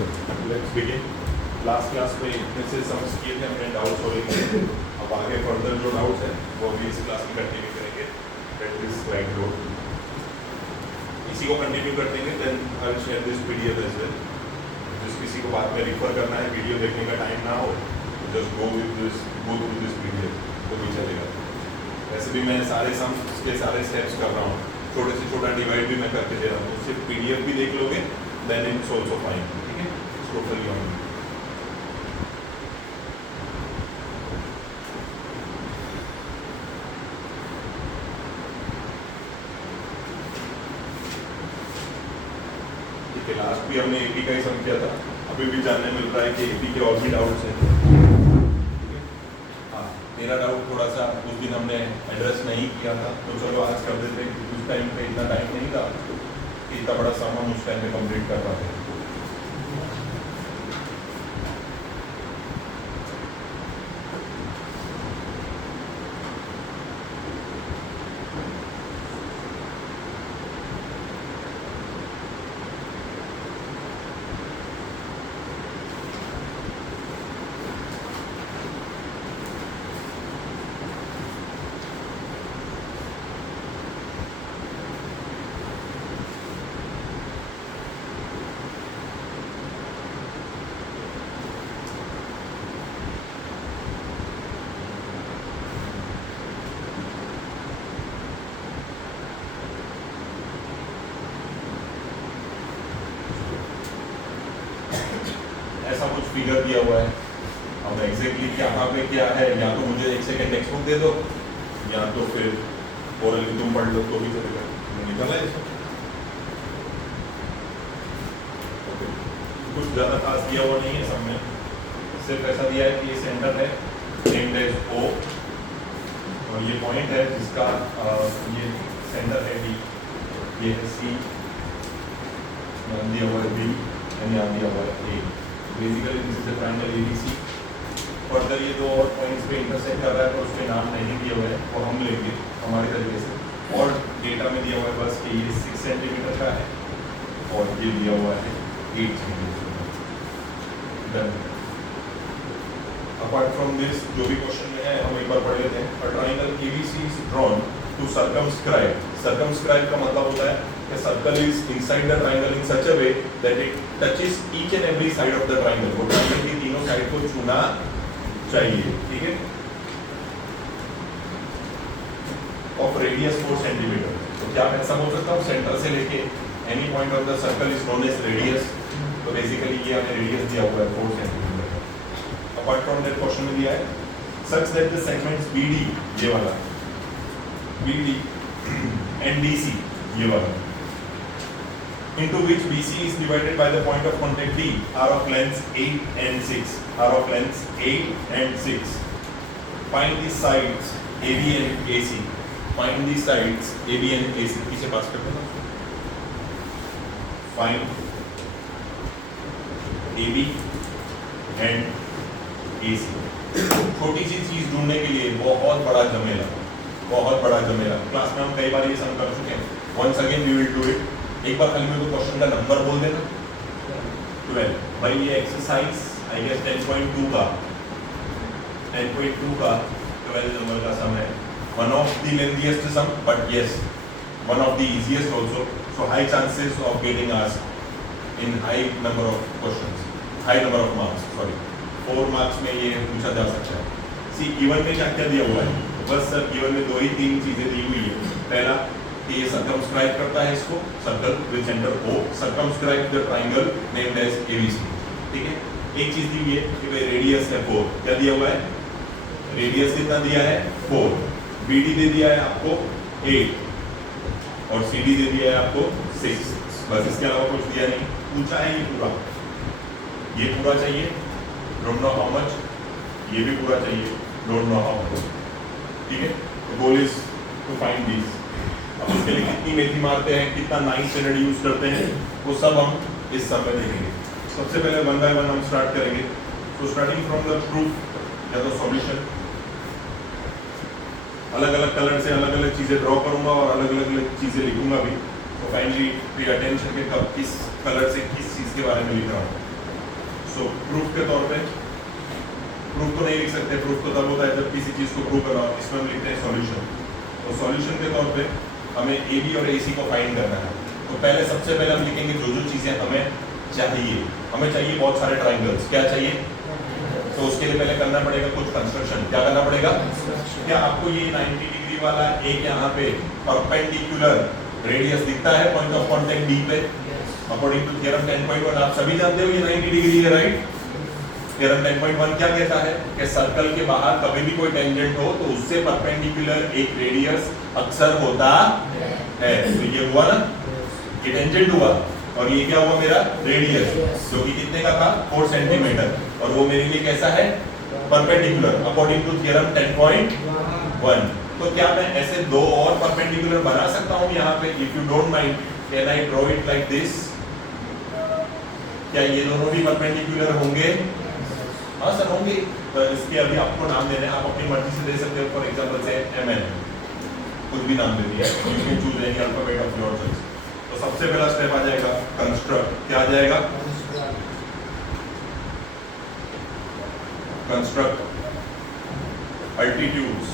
Let's begin. Last class में इतने से समझ किए थे हमने डाउट्स सॉल्विंग। अब आगे फर्दर जो डाउट्स हैं वो अभी इस क्लास में कंटिन्यू करेंगे। दैट इज स्लाइड रोड, इसी को कंटिन्यू कर देंगे। Then I will share this PDF as well. जिस किसी को बाद में रिफर करना है, वीडियो देखने का टाइम ना हो, just go through this PDF तो भी चलेगा। वैसे भी मैं सारे सम के सारे स्टेप्स कर रहा हूँ, छोटे से छोटा डिवाइड भी मैं करके दे रहा हूँ। सिर्फ पीडीएफ भी देख लोगे, देन इट्स ऑल्सो फाइन। ठीक है, टोटली ऑन। ठीक है, लास्ट भी हमने एपी का ही सम किया था। अभी भी जानने मिल रहा है कि एपी के और भी डाउट्स हैं। हाँ, मेरा डाउट थोड़ा सा उस दिन हमने एड्रेस नहीं किया था, तो चलो आज कर देते हैं। उस टाइम पे इतना टाइम नहीं था कि इतना बड़ा सम हम उस टाइम पे कंप्लीट कर पाते हैं। ऐसा कुछ फिगर दिया हुआ है, अब एग्जैक्टली यहाँ पे क्या है, या तो मुझे एक सेकेंड टेक्स्ट बुक दे दो, या तो फिर ओरली तुम पढ़ लो तो भी चलेगा। निकला है इसमें ओके। कुछ ज़्यादा खास दिया हुआ नहीं है सब में, सिर्फ ऐसा दिया है कि ये सेंटर है नेम्ड एज O, और ये पॉइंट है जिसका ये सेंटर है D, ये है C, यहाँ दिया हुआ है B, यहाँ दिया हुआ है A। Basically this is the triangle ABC। Further ये दो और पॉइंट्स पे इंटरसेक्ट कर रहा है, तो उसके नाम नहीं दिए हुए हैं, वो हम लेंगे हमारे तरीके से। और डेटा में दिया हुआ है बस कि ये 6 सेंटीमीटर का है और ये दिया हुआ है 8 centimetre. Done. Apart from this जो भी क्वेश्चन में है हम एक बार पढ़ लेते हैं। A triangle ABC is drawn to circumscribe. Circumscribe का मतलब होता है कि circle is inside the triangle in such a way that it touches each and every side of the triangle. वो ट्रायंगल की तीनों साइड को छूना चाहिए। ठीक है, ऑफ रेडियस 4 सेंटीमीटर। तो क्या मैं ऐसा बोल सकता हूँ सेंटर से लेके any point of the circle is known as radius. तो बेसिकली ये हमें रेडियस दिया हुआ है 4 centimetre. Apart from that question में दिया है such that the segments BD, ये वाला BD and DC, ये वाला, into which BC is divided by the point of contact D are of lengths 8 and 6, are of lengths 8 and 6. Find the sides AB and AC. Find the sides AB and AC. किसे पास करते हैं? Find AB and AC. छोटी सी चीज ढूंढने के लिए बहुत बड़ा झमेला, बहुत बड़ा झमेला। क्लास में हम कई बार ये सम कर चुके हैं। Once again we will do it. एक बार खाली मेरे को क्वेश्चन का नंबर बोल देना। 12 भाई, ये एक्सरसाइज आई गेस 10.2 का 12 नंबर का सम है। One of the lengthiest sum but yes one of the easiest also. So high chances of getting asked in high number of questions, high number of marks. Sorry, 4 marks में ये पूछा जा सकता है। सी given में क्या क्या दिया हुआ है? बस सर गिवन में 2 ही 3 चीजें दी हुई है। पहला कि ये सर्कमस्क्राइब करता है इसको, circle with centre O, circumscribe the triangle named as ABC। ठीक है, एक चीज दी हुई है कि भाई रेडियस है 4। क्या दिया हुआ है? रेडियस कितना दिया है? 4। BD दे दिया है आपको 8 और CD दे दिया है आपको 6। बस, इसके अलावा कुछ दिया नहीं। पूछा है ये पूरा, ये पूरा चाहिए, डोंट नो हाउ मच, ये भी पूरा चाहिए, डोंट नो हाउ मच। ठीक है, goal is to find this. अब उसके लिए कितनी मेथी मारते हैं, कितना नाइस स्टैंडर्ड यूज करते हैं, वो सब हम इस सब में देखेंगे। सबसे पहले 1 बाय 1 हम स्टार्ट करेंगे। तो स्टार्टिंग फ्रॉम द प्रूफ या तो सॉल्यूशन, अलग अलग कलर से अलग अलग चीजें ड्रॉ करूंगा और अलग अलग चीजें लिखूंगा भी। तो काइंडली पे अटेंशन के कब किस कलर से किस चीज के बारे में लिख रहा हूँ। सो प्रूफ के तौर पे प्रूफ तो नहीं लिख सकते, प्रूफ तो तब होता है जब किसी चीज को प्रूव करना हो। इसमें हम लिखते हैं सॉल्यूशन। तो सॉल्यूशन के तौर पे हमें ए बी और ए सी को फाइंड करना है। तो पहले सबसे पहले हम लिखेंगे जो जो चीजें हमें चाहिए। हमें चाहिए बहुत सारे ट्राइंगल्स। क्या चाहिए? तो उसके लिए पहले करना पड़ेगा कुछ कंस्ट्रक्शन। क्या करना पड़ेगा? क्या आपको ये 90 डिग्री वाला एक यहाँ पे परपेंडिकुलर रेडियस दिखता है पॉइंट ऑफ कांटेक्ट डी पे? अकॉर्डिंग टू थ्योरम 10.1 आप सभी जानते हो ये 90 डिग्री है, राइट? थ्योरम 10.1 क्या कहता है कि सर्कल के बाहर कभी भी कोई टेंजेंट हो तो उससे परपेंडिकुलर एक रेडियस अक्सर होता है। तो ये हुआ ना, ये टेंजेंट हुआ और ये क्या हुआ मेरा रेडियस, जो कि कितने का था 4 सेंटीमीटर, और वो मेरे लिए कैसा है? Perpendicular according to theorem 10.1। तो क्या मैं ऐसे दो और परपेंडिकुलर बना सकता हूँ यहाँ पे? If you don't mind can I draw it like this? क्या ये दोनों भी परपेंडिकुलर होंगे? हाँ सर होंगे। तो इसके अभी आपको नाम देने आप अपनी मर्जी से दे सकते हो। फॉर एग्जांपल से MN कुछ भी नाम दे दिया, you can choose any alphabet of your choice. तो सबसे पहला स्टेप आ जाएगा कंस्ट्रक्ट। क्या आ जाएगा? Construct altitudes.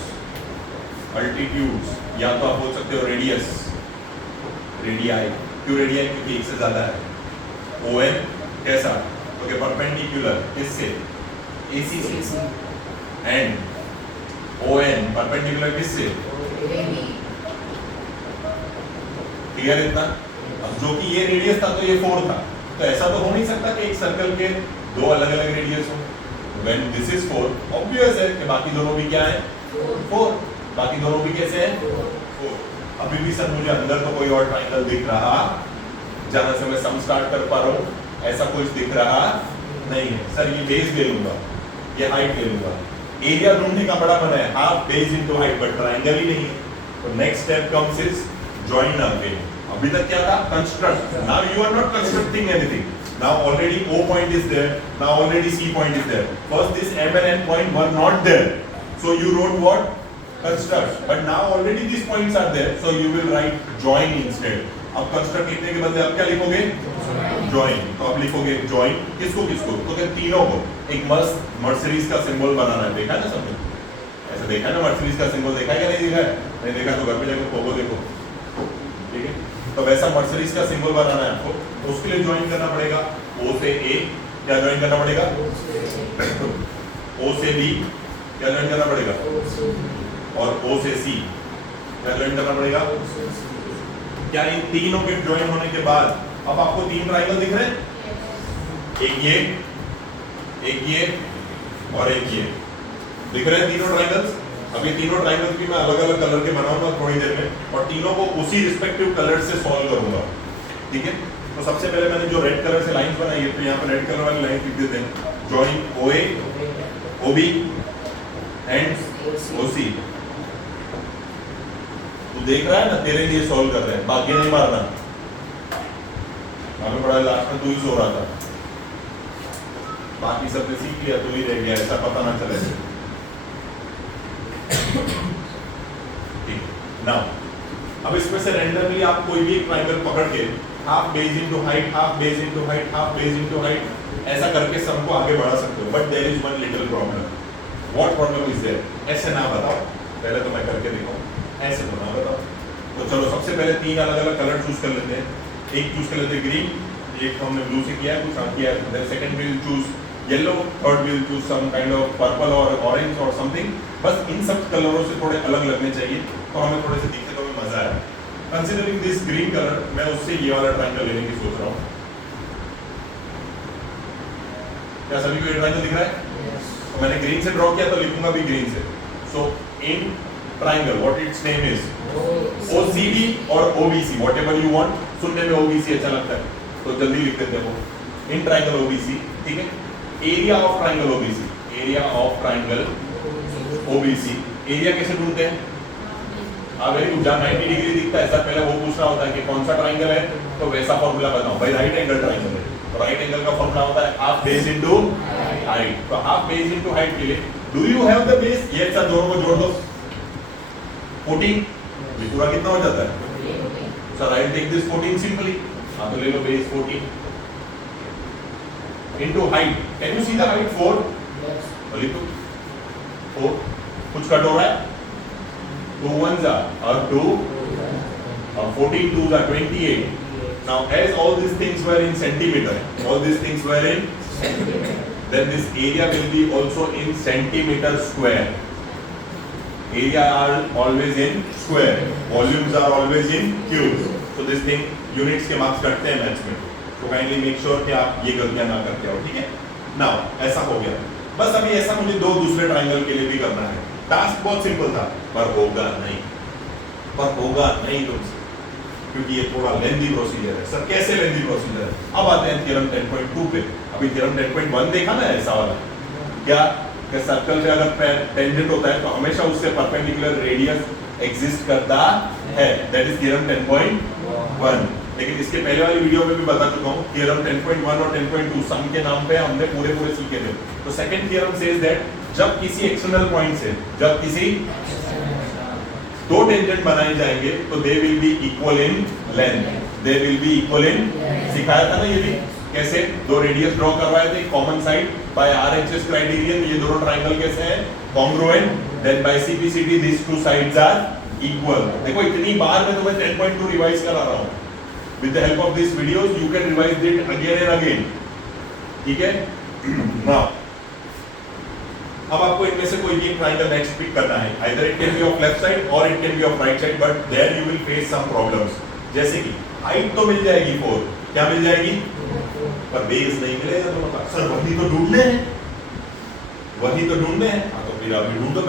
अल्टीट्यूड्स या तो आप बोल सकते हो रेडियस, रेडियाई। क्यों रेडियाई? क्योंकि एक से ज्यादा है। ON कैसा? ओके परपेंडिकुलर किससे? AC से। एंड ON परपेंडिकुलर किससे? क्लियर इतना? अब जो कि ये रेडियस था तो ये 4 था, तो ऐसा तो हो नहीं सकता कि एक सर्कल के दो अलग अलग रेडियस हो। When this is 4 ऑब्वियस है कि बाकी दोनों भी क्या है? 4। बाकी दोनों भी कैसे हैं? 4। अभी भी सर मुझे अंदर तो कोई और ट्रायंगल दिख रहा जहां से मैं सम स्टार्ट कर पा रहा हूँ, ऐसा कुछ दिख रहा नहीं है। सर ये बेस ले लूंगा, ये हाइट ले लूंगा। एरिया ढूंढने का बड़ा मन है, half base into height, but triangle ही नहीं है। तो next step comes is join again. अभी तक क्या था? Construct. Now you are not constructing anything. Now already O point is there. Now already C point is there. First this M and N point were not there. So you wrote what? Construct. But now already these points are there. So you will write join instead. अब construct लिखने के बदले आप क्या लिखोगे? Join. तो आप लिखोगे join किसको किसको? तो क्या तीनों को एक मस्त मर्सिडीज का सिंबल बनाना है। देखा है ना सबने? ऐसा देखा है ना मर्सिडीज का सिंबल? देखा है क्या नहीं देखा है? नहीं देखा तो घर पे जाकर फोटो देखो, ठीक है? तो वैसा मर्सिडीज का सिंबल बनाना है आपको, तो उसके लिए ज्वाइन करना पड़ेगा O से A। क्या ज्वाइन करना पड़ेगा? O से B। क्या ज्वाइन करना पड़ेगा? और O से C। क्या ज्वाइन करना पड़ेगा? क्या इन तीनों के ज्वाइन होने के बाद अब आपको 3 ट्रायंगल दिख रहे हैं? एक ये और एक ये दिख रहे हैं तीनों ट्रायंगल्स। अब ये तीनों ट्रायंगल्स भी मैं अलग अलग कलर के बनाऊंगा थोड़ी देर में, और तीनों को उसी रिस्पेक्टिव कलर से सॉल्व करूंगा, ठीक है? तो सबसे पहले मैंने जो रेड कलर से लाइंस बनाई है, तो यहाँ पे रेड कलर वाली लाइन लिख देते हैं। Join OA, OB and OC। तू देख रहा है ना, तेरे लिए सॉल्व कर रहे हैं, बाकी नहीं मारना। हमें बड़ा लास्ट में तू ही सो रहा था, बाकी सबने सीख लिया, तू ही रह गया, ऐसा पता ना चले। नाउ अब इसमें से रैंडमली आप कोई भी एक ट्रायंगल पकड़ के half base into height, half base into height, half base into height, ऐसा करके सबको आगे बढ़ा सकते हो। But there is one little problem. What problem is there? ऐसे ना बताओ, पहले तो मैं करके दिखाऊं, ऐसे तो ना बताओ। तो चलो सबसे पहले 3 अलग अलग कलर चूज कर लेते हैं। एक चूज कर लेते हैं ग्रीन, एक हमने ब्लू से किया है, कुछ और किया है। Then second will choose yellow, third will choose some kind of purple और ऑरेंज और समथिंग। बस इन सब कलरों से थोड़े अलग लगने चाहिए, तो हमें थोड़े से दिखने को भी मजा आए। कंसीडरिंग दिस ग्रीन कलर, मैं उससे ये वाला ट्रायंगल लेने की सोच रहा हूँ। क्या सभी को ये ट्रायंगल दिख रहा है? yes. तो मैंने ग्रीन से ड्रॉ किया तो लिखूंगा भी ग्रीन से। So in triangle what it's name is OCD और OBC, व्हाटएवर यू वांट। सुनने में OBC अच्छा लगता है तो जल्दी लिख देते हो, इन ट्रायंगल OBC, ठीक है? Area of triangle OBC, area of triangle OBC। Area कैसे ढूंढते हैं? Very good. जहाँ 90 डिग्री दिखता है सर, पहले वो पूछना होता है कि कौन सा ट्रायंगल है, तो वैसा फॉर्मूला बताओ भाई। राइट एंगल ट्रायंगल है, तो राइट एंगल का फॉर्मूला होता है हाफ बेस इनटू हाइट। तो हाफ बेस इनटू हाइट के लिए do you have the base? ये सर दोनों को जोड़ दो, 14। ये पूरा कितना हो जाता है sir? I take this 14 simply. हाँ तो ले लो base 14। into height. Can you see the height 4? और लिखो 4. कुछ कट हो रहा है? 2 1s are 2, 14 2s are 28. Now as all these things were in centimeter, all these things were in then this area will be also in centimeter square. Area are always in square, volumes are always in cubes. So this thing units के marks कटते हैं maths में, तो kindly make sure कि आप ये गलतियां ना करते हो, ठीक है? नाउ ऐसा हो गया, बस अभी ऐसा मुझे दो दूसरे ट्रायंगल के लिए भी करना है. टास्क बहुत सिंपल था, पर होगा नहीं तुमसे, क्योंकि ये थोड़ा लेंथी प्रोसीजर है. सर कैसे लेंथी प्रोसीजर है? अब आते हैं थ्योरम 10.2 पे. अभी थ्योरम 10.1 देखा ना ऐसा वाला, क्या कि सर्कल पे अगर टेंजेंट होता है तो हमेशा उससे परपेंडिकुलर रेडियस एग्जिस्ट करता है. That is theorem 10.1. लेकिन इसके पहले वाली वीडियो में भी बता चुका हूं, थ्योरम 10.1 और 10.2 सम के नाम पे हमने पूरे सीखे थे. तो सेकंड थ्योरम सेज दैट जब किसी एक्सटर्नल पॉइंट से जब किसी दो टेंजेंट बनाए जाएंगे तो they will be equal in length, they will be equal in. सिखाया था ना ये भी कैसे, दो रेडियस ड्रॉ करवाए थे common side by RHS criterion. ये दोनों ट्रायंगल कैसे हैं? Congruent. Then by CPCT this two sides are equal. देखो इतनी बार मैं तुम्हें 10.2 रिवाइज करा रहा हूं. With the help of this videos you can revise it again and again, ठीक है? नाउ अब आपको इनमें से कोई भी ट्रायंगल नेक्स्ट पिक करना है. Either it can be of left side और it can be of right side, but there you will face some problems. जैसे कि हाइट तो मिल जाएगी 4, क्या मिल जाएगी? पर बेस नहीं मिलेगा. तो मतलब सर वही तो ढूंढने हैं. हाँ तो फिर अभी ढूंढो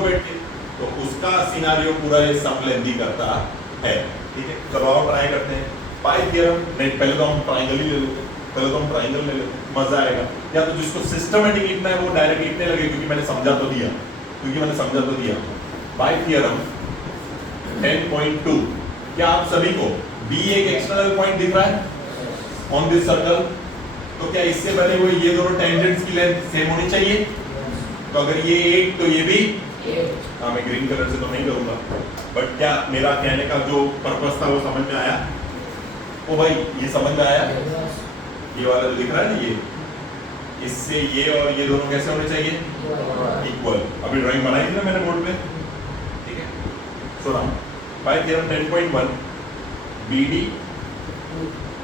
बैठ के, तो उसका सिनारियो पूरा ये सम लेंथी करता है, ठीक है? चलो आओ ट्राई करते हैं. पाई थ्योरम नहीं, पहले तो हम ट्रायंगल ही ले लेते हैं, मजा आएगा. या तो जिसको सिस्टमैटिक लिखना है वो डायरेक्ट लिखने लगे, क्योंकि मैंने समझा तो दिया. बाय थ्योरम 10.2 क्या आप सभी को B एक एक्सटर्नल पॉइंट दिख रहा है ऑन दिस सर्कल? तो क्या इससे बने हुए ये दोनों टेंजेंट्स की लेंथ सेम होनी चाहिए? तो अगर ये 8 तो ये भी 8. हाँ मैं ग्रीन कलर से तो नहीं करूंगा, बट क्या मेरा कहने का जो पर्पस था वो समझ में आया? ओ भाई ये समझ में आया? ये वाला जो दिख रहा है ना, ये इससे ये और ये दोनों कैसे होने चाहिए? इक्वल. अभी ड्राइंग बनाई थी ना मैंने बोर्ड पे, ठीक है? So now by theorem 10.1 BD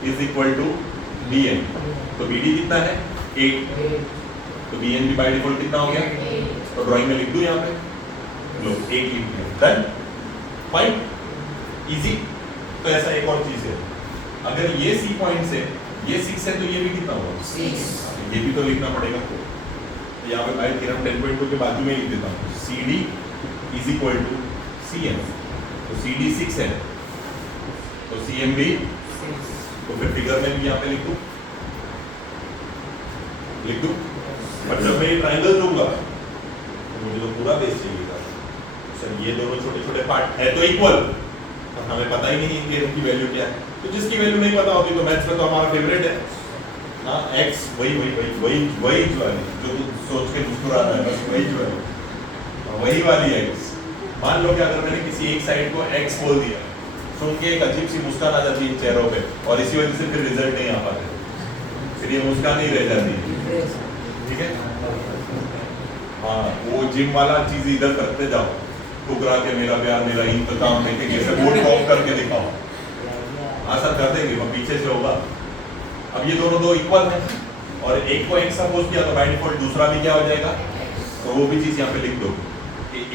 is equal to BN. तो BD कितना है? 8. तो BN भी बाय डिफॉल्ट कितना हो गया? तो ड्राइंग में लिख दूं यहाँ पे, लो 8 लिख दिया. Done, fine, easy. तो ऐसा एक और चीज है, अगर ये C पॉइंट से ये 6 है तो ये भी कितना होगा? 6. ये भी तो लिखना पड़ेगा. तो यहाँ पे बाय थ्योरम 10.2 के बाजू में लिख देता हूँ CD is equal to CM. तो CD 6 है तो CM भी 6. तो फिर फिगर में भी यहाँ पे लिख दूं. पर जब मैं ये ट्रायंगल दूंगा तो मुझे तो पूरा बेस चाहिए था. सर ये दोनों छोटे छोटे पार्ट है तो इक्वल, और हमें पता ही नहीं कि इनकी वैल्यू क्या है. तो जिसकी वैल्यू नहीं पता होती तो मैथ्स में तो हमारा फेवरेट है हाँ x, वही वाली जो तू सोच के मुस्कुरा रहा है, बस वही वाली x. मान लो कि अगर मैंने किसी एक साइड को x बोल दिया, सुन के एक अजीब सी मुस्कान आ जाती है चेहरों पे, और इसी वजह से फिर रिजल्ट नहीं आ पाते, फिर ये मुस्कान नहीं रह जाती, ठीक है? हाँ वो जिम वाला चीज इधर करते जाओ, ठुकरा के मेरा प्यार मेरा इंतकाम लेके कैसे बोर्ड ऑफ करके दिखाओ. हाँ सर कर देंगे, वो पीछे से होगा. अब ये दोनों दो इक्वल हैं और एक को x सपोज किया तो बाय डिफॉल्ट दूसरा भी क्या हो जाएगा? तो वो भी चीज यहाँ पे लिख दो.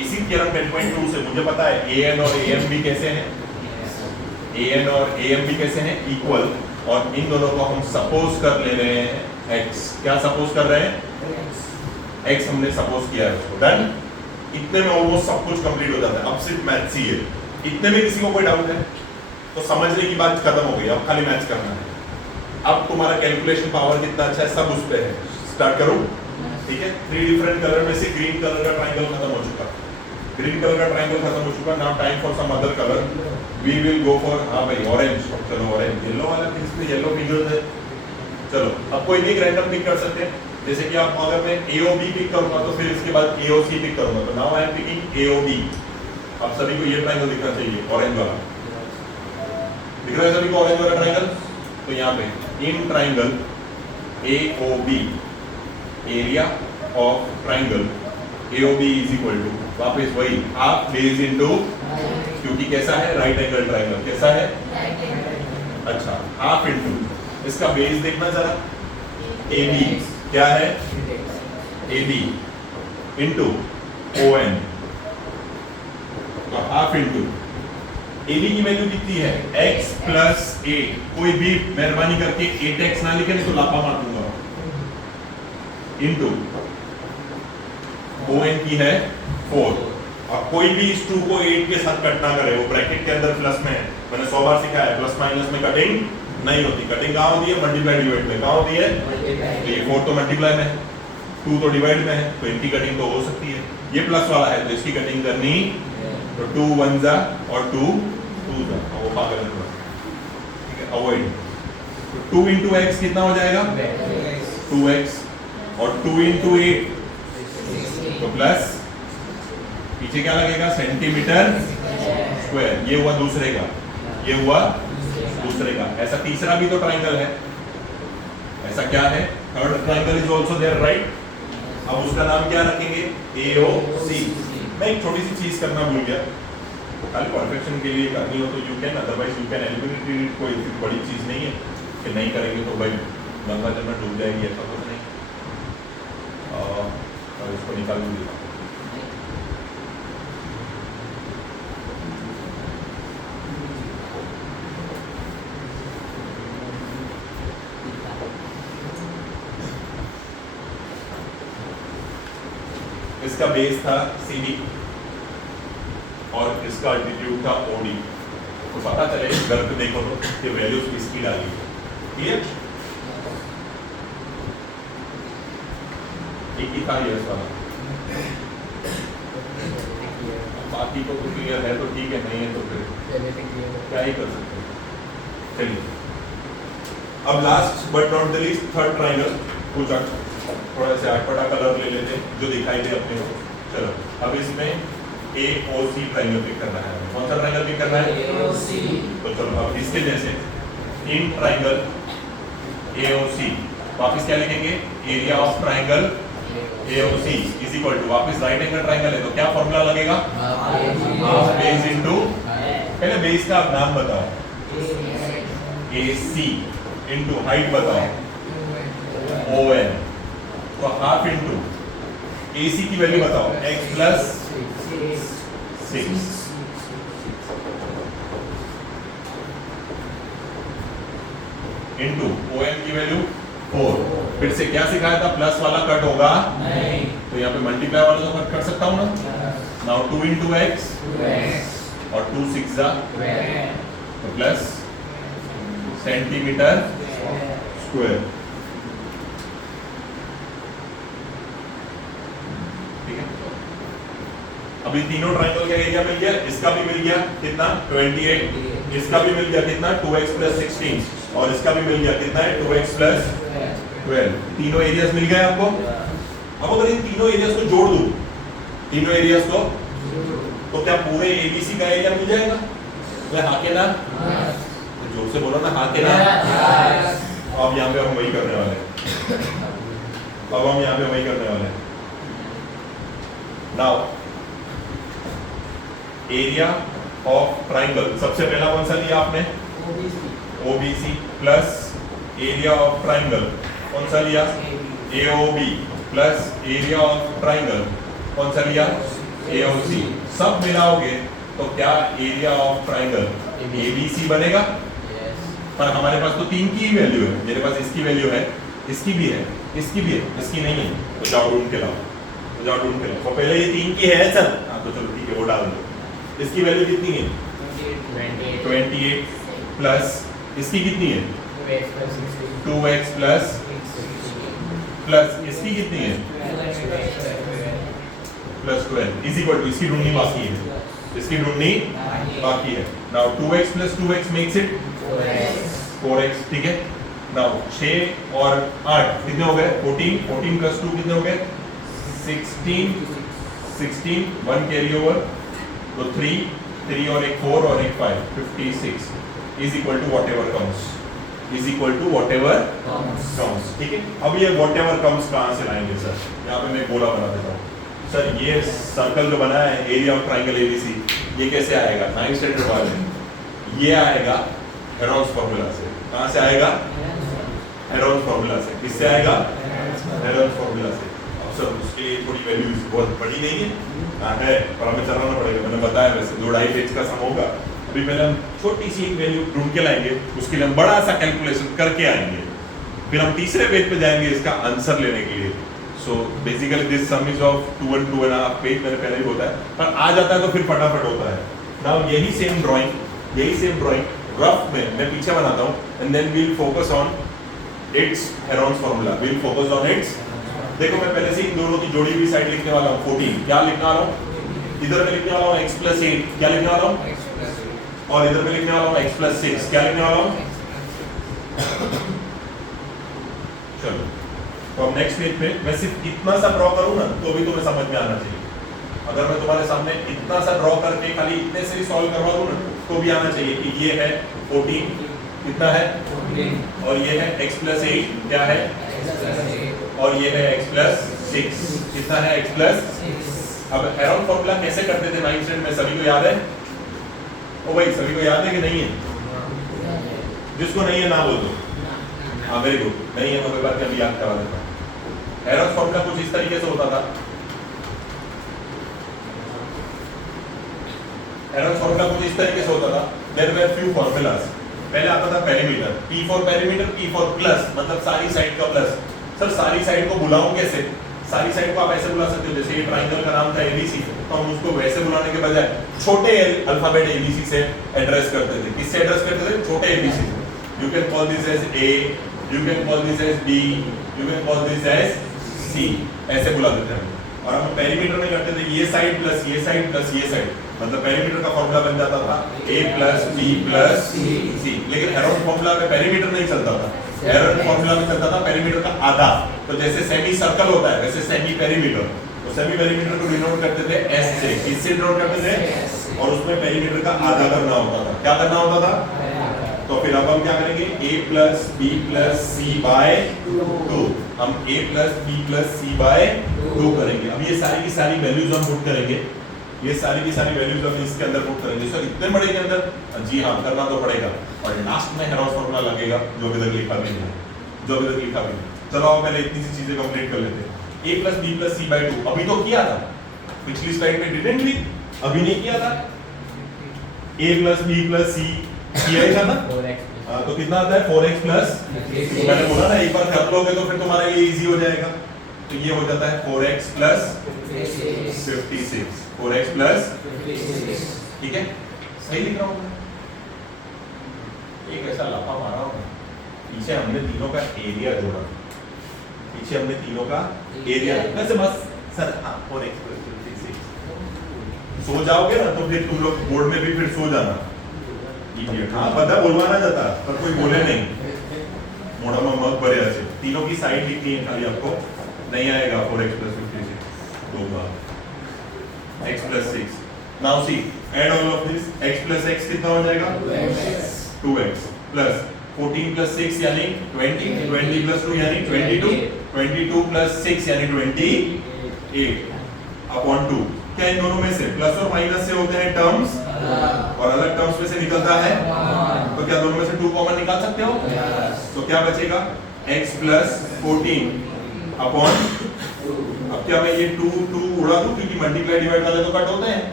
इसी थ्योरम 10.2 से मुझे पता है AN और AM भी कैसे हैं, AN और AM भी कैसे हैं? इक्वल. और इन दोनों को हम सपोज कर ले रहे हैं x. क्या सपोज कर रहे हैं? x हमने सपोज किया है उसको. डन. इतने में ऑलमोस्ट सब कुछ कंप्लीट हो जाता है. अब सिर्फ मैथ्स ही है. इतने में किसी को कोई डाउट है तो समझने की बात खत्म हो गई, अब खाली मैथ्स करना है. अब तुम्हारा कैलकुलेशन पावर कितना अच्छा है सब उस पे है. स्टार्ट करो, ठीक है? 3 डिफरेंट कलर में से ग्रीन कलर का ट्रायंगल खत्म हो चुका. Now time for some other colour. We will go for हाँ भाई ऑरेंज. चलो ऑरेंज. येलो वाला इसमें येलो फिगर्स है. चलो अब कोई भी रैंडम पिक कर सकते हैं. जैसे कि आप अगर मैं AOB पिक करूंगा तो फिर इसके बाद AOC पिक करूंगा. तो now I am picking AOB. अब सभी को ये ट्रायंगल दिखना चाहिए, ऑरेंज वाला दिख रहा है सभी को? ऑरेंज वाला ट्रायंगल. तो यहाँ पे in triangle AOB area of triangle AOB is equal to वापस वही हाफ बेस इनटू, क्योंकि कैसा है राइट एंगल ट्राइंगल, कैसा है अच्छा हाफ इनटू इसका बेस देखना जरा AB क्या है AB इनटू ON, तो हाफ इनटू AB की वैल्यू कितनी है x प्लस 8, कोई भी मेहरबानी करके 8x ना लिखे नहीं तो लापा मार दूंगा, इनटू ON की है 4। अब कोई भी इस 2 को 8 के साथ कट ना करे, वो ब्रैकेट के अंदर प्लस में है, मैंने 100 बार सिखाया है प्लस माइनस में कटिंग नहीं होती, कटिंग कहाँ होती है मल्टीप्लाई डिवाइड में, कहाँ होती है तो ये 4 तो मल्टीप्लाई में है, 2 तो डिवाइड में है, तो इनकी कटिंग तो हो सकती है, ये प्लस वाला है तो इसकी कटिंग करनी, तो 2 1 जा और 2 2 जा, वो पागल है ठीक है अवॉइड, तो 2 into x कितना हो जाएगा 2x और 2 into 8 तो प्लस पीछे क्या लगेगा सेंटीमीटर स्क्वायर, ये हुआ दूसरे का, ये हुआ दूसरे का, ऐसा तीसरा भी तो ट्राइंगल है, ऐसा क्या है third triangle is also there right, अब उसका नाम क्या रखेंगे AOC। मैं एक छोटी सी चीज करना भूल गया, खाली परफेक्शन के लिए करनी हो तो you can, otherwise you can eliminate it, कोई बड़ी चीज नहीं है कि नहीं करेंगे तो भाई गंगा जमुना डूब जाएगी, ऐसा कुछ नहीं, और इसको निकाल दूंगी। इसका बेस था CD और इसका अल्टीट्यूड था OD, तो पता चले घर पे देखो तो कि वैल्यूज किसकी डाली, क्लियर एक ही था ये वाला, बाकी को तो क्लियर है तो ठीक है, नहीं है तो फिर क्या ही कर सकते हैं। चलिए अब last but not the least third triangle, कुछ थोड़ा सा अटपटा कलर ले लेते हैं जो दिखाई दे अपने को। चलो अब इसमें AOC ट्राइंगल पिक करना है, कौन सा ट्राइंगल पिक करना है AOC, तो चलो अब इसके जैसे इन ट्राइंगल AOC वापस क्या लिखेंगे area of triangle AOC is equal to, वापस राइट एंगल ट्राइंगल है तो क्या फॉर्मूला लगेगा हाफ बेस इनटू, पहले बेस का नाम बताओ AC इनटू हाइट बताओ ON, तो हाफ इनटू AC की वैल्यू बताओ x प्लस 6 इनटू ON की वैल्यू 4, फिर से क्या सिखाया था प्लस वाला कट होगा नहीं, तो यहाँ पे मल्टीप्लाई वाला तो कट कर सकता हूँ ना, नाउ 2 into x और 2 6 जा तो प्लस सेंटीमीटर स्क्वायर, ठीक है। अभी तीनों ट्राइंगल का एरिया मिल गया, इसका भी मिल गया कितना 28, इसका भी मिल गया कितना 2x प्लस 16 और इसका भी मिल गया कितना है 2x प्लस 12, तीनों एरियाज मिल गए आपको। अब अगर इन तीनों एरियाज को जोड़ दूं, तीनों एरियाज को, तो क्या पूरे ABC का एरिया मिल जाएगा, हाँ के ना, तो जोर से बोलो ना हाँ के ना। अब यहाँ पे हम वही करने वाले हैं, अब हम यहाँ पे वही करने वाले हैं। नाउ एरिया ऑफ ट्राइंगल सबसे पहला कौन सा लिया आपने OBC plus area of triangle कौन सा लिया AOB plus area of triangle कौन सा लिया AOC, सब मिलाओगे तो क्या एरिया ऑफ ट्राइंगल ABC बनेगा, पर हमारे पास तो 3 की ही वैल्यू है, मेरे पास इसकी वैल्यू है, इसकी भी है, इसकी भी है, इसकी नहीं है, तो जाओ ढूंढ के लाओ, तो जाओ ढूंढ के लाओ, तो पहले ये 3 की है सर, हाँ तो चलो ठीक है वो डाल दो, इसकी वैल्यू कितनी है 28 प्लस इसकी कितनी है 2x प्लस प्लस इसकी कितनी है प्लस 12 इज इक्वल टू, इसकी ढूंढनी बाकी है, इसकी ढूंढनी बाकी है। Now 2x plus 2x makes it 4x, ठीक है। नाउ 6 और 8 कितने हो गए 14, 14 प्लस 2 कितने हो गए 16, 16 1 कैरी ओवर, तो 3 और एक 4 और एक 5 56 is equal to whatever comes, is equal to whatever comes. ठीक है, अब ये वॉट एवर कम्स कहाँ से लाएंगे सर? यहाँ पे मैं एक गोला बना देता हूँ सर। ये सर्कल जो बना है एरिया ऑफ ट्राइंगल एबीसी, ये कैसे आएगा? 9th स्टैंडर्ड वाले, ये आएगा हेरोन्स फॉर्मूला से। कहाँ से आएगा? हेरोन्स फॉर्मूला से। किससे आएगा? हेरोन्स फॉर्मूला से। अब सर उसके लिए थोड़ी वैल्यू बहुत बड़ी नहीं है? हाँ है, पर हमें चलाना पड़ेगा। मैंने बताया वैसे 2-2.5 पेज का सम होगा। अभी पहले हम छोटी सी एक वैल्यू ढूंढ के लाएंगे, उसके लिए हम बड़ा सा कैलकुलेशन करके आएंगे, फिर हम तीसरे पेज पे जाएंगे इसका आंसर लेने के लिए। So basically this some is of 2 and 2.5 page, मैंने पहले ही बोला है, पर आ जाता है तो फिर फटाफट होता है। नाउ यही सेम ड्राइंग रफ में मैं पीछे बनाता हूँ, and then we will focus on its Heron's formula. We will focus on its. देखो मैं पहले से इन दोनों की जोड़ी हुई साइड लिखने वाला हूँ 14। क्या लिखने वाला हूँ? इधर में लिखने वाला हूँ x + 8। क्या लिखने वाला हूँ? और इधर में लिखने वाला हूँ x + 6। क्या लिखने वाला हूँ? चलो तो अब नेक्स्ट पेज पे मैं सिर्फ इतना सा ड्रॉ करूँ ना तो भी तुम्हें समझ में आना चाहिए। अगर मैं तुम्हारे सामने इतना सा ड्रॉ करके खाली इतने से ही सॉल्व करवा दूँ ना तो भी आना चाहिए कि ये है 14, कितना है 14, और ये है x + 8, क्या है x + 8, और ये है x + 6, कितना है x + 6। अब हेरोन फॉर्मूला कैसे करते थे 9th स्टैंडर्ड में? सभी को याद है? ओ भाई सभी को याद है कि नहीं है? जिसको नहीं है ना बोल दो। हाँ वेरी गुड, नहीं है तो कोई बात नहीं, अभी याद करवा देता हूँ। हेरोन फॉर्मूला कुछ इस तरीके से होता था। हेरोन फॉर्मूला कुछ इस तरीके से होता था। There were few formulas. पहले आता था perimeter, P for perimeter, P for plus, मतलब सारी साइड का प्लस। सर सारी साइड को बुलाऊं कैसे? सारी साइड को आप ऐसे बुला सकते हो जैसे ये ट्राइंगल का नाम था ABC, तो हम उसको वैसे बुलाने के बजाय छोटे अल्फाबेट ABC से एड्रेस करते थे। किससे एड्रेस करते थे? छोटे ABC से। You can call this as A, you can call this as B, you can call this as C, ऐसे बुला देते हैं। और हम पेरीमीटर में करते थे ये साइड प्लस ये साइड प्लस ये साइड, मतलब पेरीमीटर का फॉर्मूला बन जाता था A + B + C। लेकिन हेरोन फॉर्मूला में पेरीमीटर नहीं चलता था। हेरोन फॉर्मूला में चलता था पेरीमीटर का आधा। तो जैसे सेमी सर्कल होता है वैसे सेमी पेरीमीटर, तो सेमी पेरीमीटर को डिनोट करते थे S से। किससे डिनोट करते थे? और उसमें पेरीमीटर का आधा करना होता था। क्या करना होता था? तो फिर अब हम क्या करेंगे? A + B + C/2। हम A + B + C/2 करेंगे। अब ये सारी की सारी वैल्यूज हम पुट करेंगे, ये सारी की सारी वैल्यूज हम इसके अंदर पुट करेंगे। सर इतने बड़े के अंदर? जी हाँ, करना तो पड़ेगा। और लास्ट में हेरोन फॉर्मूला लगेगा जो अभी तक लिखा भी नहीं है। चलो अब पहले इतनी सी चीजें कंप्लीट कर लेते हैं। A + B + C/2 अभी तो किया था, पिछली स्लाइड में डिडंट भी, अभी नहीं किया था। A + B + C किया ही था ना? तो कितना आता है? 4x + मैंने बोला ना एक बार कर लोगे तो फिर तुम्हारे लिए इजी हो जाएगा। तो ये हो जाता है 4x + 56, 4x + 56। ठीक है, सही लिख रहा हूँ? एक ऐसा लाफा मारा हूँ, पीछे हमने तीनों का एरिया जोड़ा, पीछे हमने तीनों का एरिया वैसे बस सर। हाँ 4x + 56। सो जाओगे ना तो फिर तुम लोग बोर्ड में भी फिर सो जाना। हाँ पता बोलवाना जाता पर कोई बोले नहीं, मोड़ा में मत भरे ऐसे। तीनों की साइड लिखनी है खाली, आपको नहीं आएगा 4x + 56 दो बार, x + 6। Now see add all of this, x + x कितना हो जाएगा? 2x प्लस 14 + 6 यानी 20, 20 + 2 यानी 22, 22 + 6 यानी 28 अपॉन 2। क्या इन दोनों में से प्लस और माइनस से होते हैं टर्म्स, और अलग टर्म्स में से निकलता है, तो क्या दोनों में से 2 कॉमन निकाल सकते हो? तो क्या बचेगा? x + 14 अपॉन, अब क्या मैं ये 2 उड़ा दूं क्योंकि मल्टीप्लाई डिवाइड वाले तो कट होते हैं।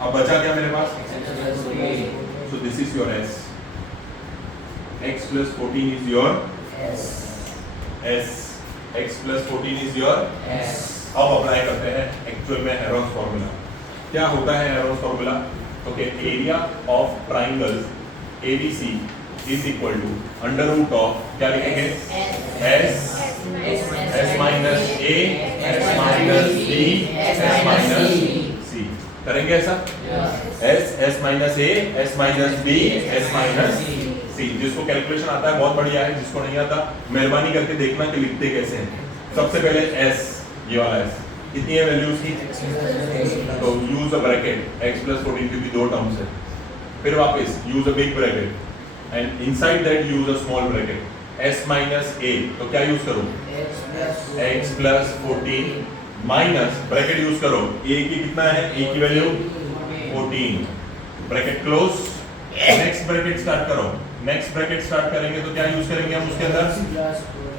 अब बचा क्या मेरे पास? So this is your s, x + 14 is your s, x + 14 is your s। अब अप्लाई करते हैं एक्चुअल में हेरोन फॉर्मूला। क्या होता है Heron formula? Okay, area of triangles ABC is equal to √ of, क्या लिखेंगे? S - A, S - B, S - C। करेंगे ऐसा? S - A, S - B, S - C। जिसको कैलकुलेशन आता है बहुत बढ़िया है, जिसको नहीं आता मेहरबानी करके देखना कि लिखते कैसे हैं। सबसे पहले S, ये वाला S कितनी है वैल्यूज की? तो यूज अ ब्रैकेट, x + 14 क्योंकि 2 टर्म्स है। फिर वापस use a big bracket, and inside that use a small bracket s minus a, तो क्या यूज करो x plus 14 minus bracket use करो a की कितना है, a की value 14 bracket close. Next bracket start करो, नेक्स्ट ब्रैकेट स्टार्ट करेंगे तो क्या यूज करेंगे हम उसके अंदर,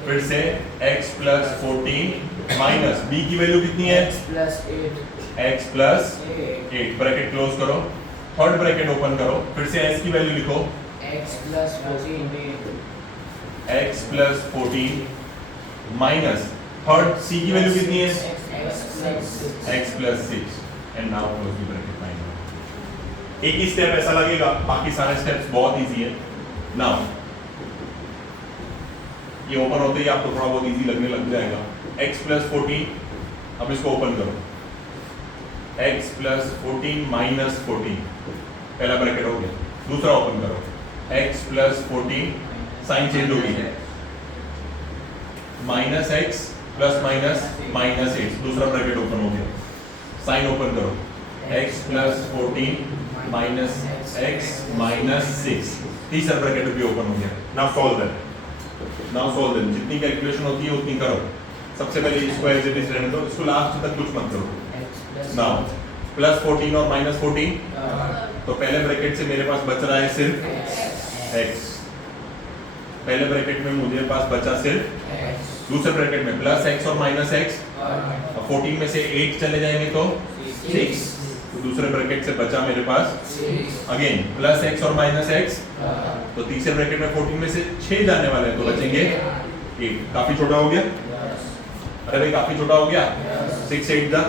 फिर से x प्लस 14 माइनस b की वैल्यू कितनी है x प्लस 8 ब्रैकेट क्लोज करो। थर्ड ब्रैकेट ओपन करो, फिर से s की वैल्यू लिखो x plus 14 x plus 14 minus third c की वैल्यू कितनी है x plus 6 and now close the bracket find. एक ही स्टेप ऐसा लगेगा, बाकी सारे स्टेप्स बहुत इजी है। नाउ ये ओपन होते ही आपको थोड़ा बहुत इजी लगने लग जाएगा। x प्लस 14, अब इसको ओपन करो, x प्लस 14 माइनस 14 पहला ब्रैकेट हो गया। दूसरा ओपन करो x प्लस 14 साइन चेंज होगी minus x plus minus minus 8 दूसरा ब्रैकेट ओपन हो गया। साइन ओपन करो x plus 14 minus x minus 6 तीसरा ब्रैकेट भी ओपन हो गया। Now solve that, now solve that, जितनी कैलकुलेशन होती है उतनी करो। सबसे पहले इसको एज इट इज रहने दो, इसको लास्ट तक कुछ मत करो। नाउ प्लस 14 और माइनस 14, तो पहले ब्रैकेट से मेरे पास बच रहा है सिर्फ x, पहले ब्रैकेट में मुझे पास बचा सिर्फ, दूसरे ब्रैकेट में प्लस x और माइनस x, 14 में से 8 चले जाएंगे तो 6, तो दूसरे ब्रैकेट से बचा मेरे पास अगेन प्लस x और माइनस x, तो तीसरे ब्रैकेट में 14 में से 6 जाने वाले हैं तो बचेंगे 8। काफी छोटा हो गया, अरे भाई काफी छोटा हो गया। 6 8 जा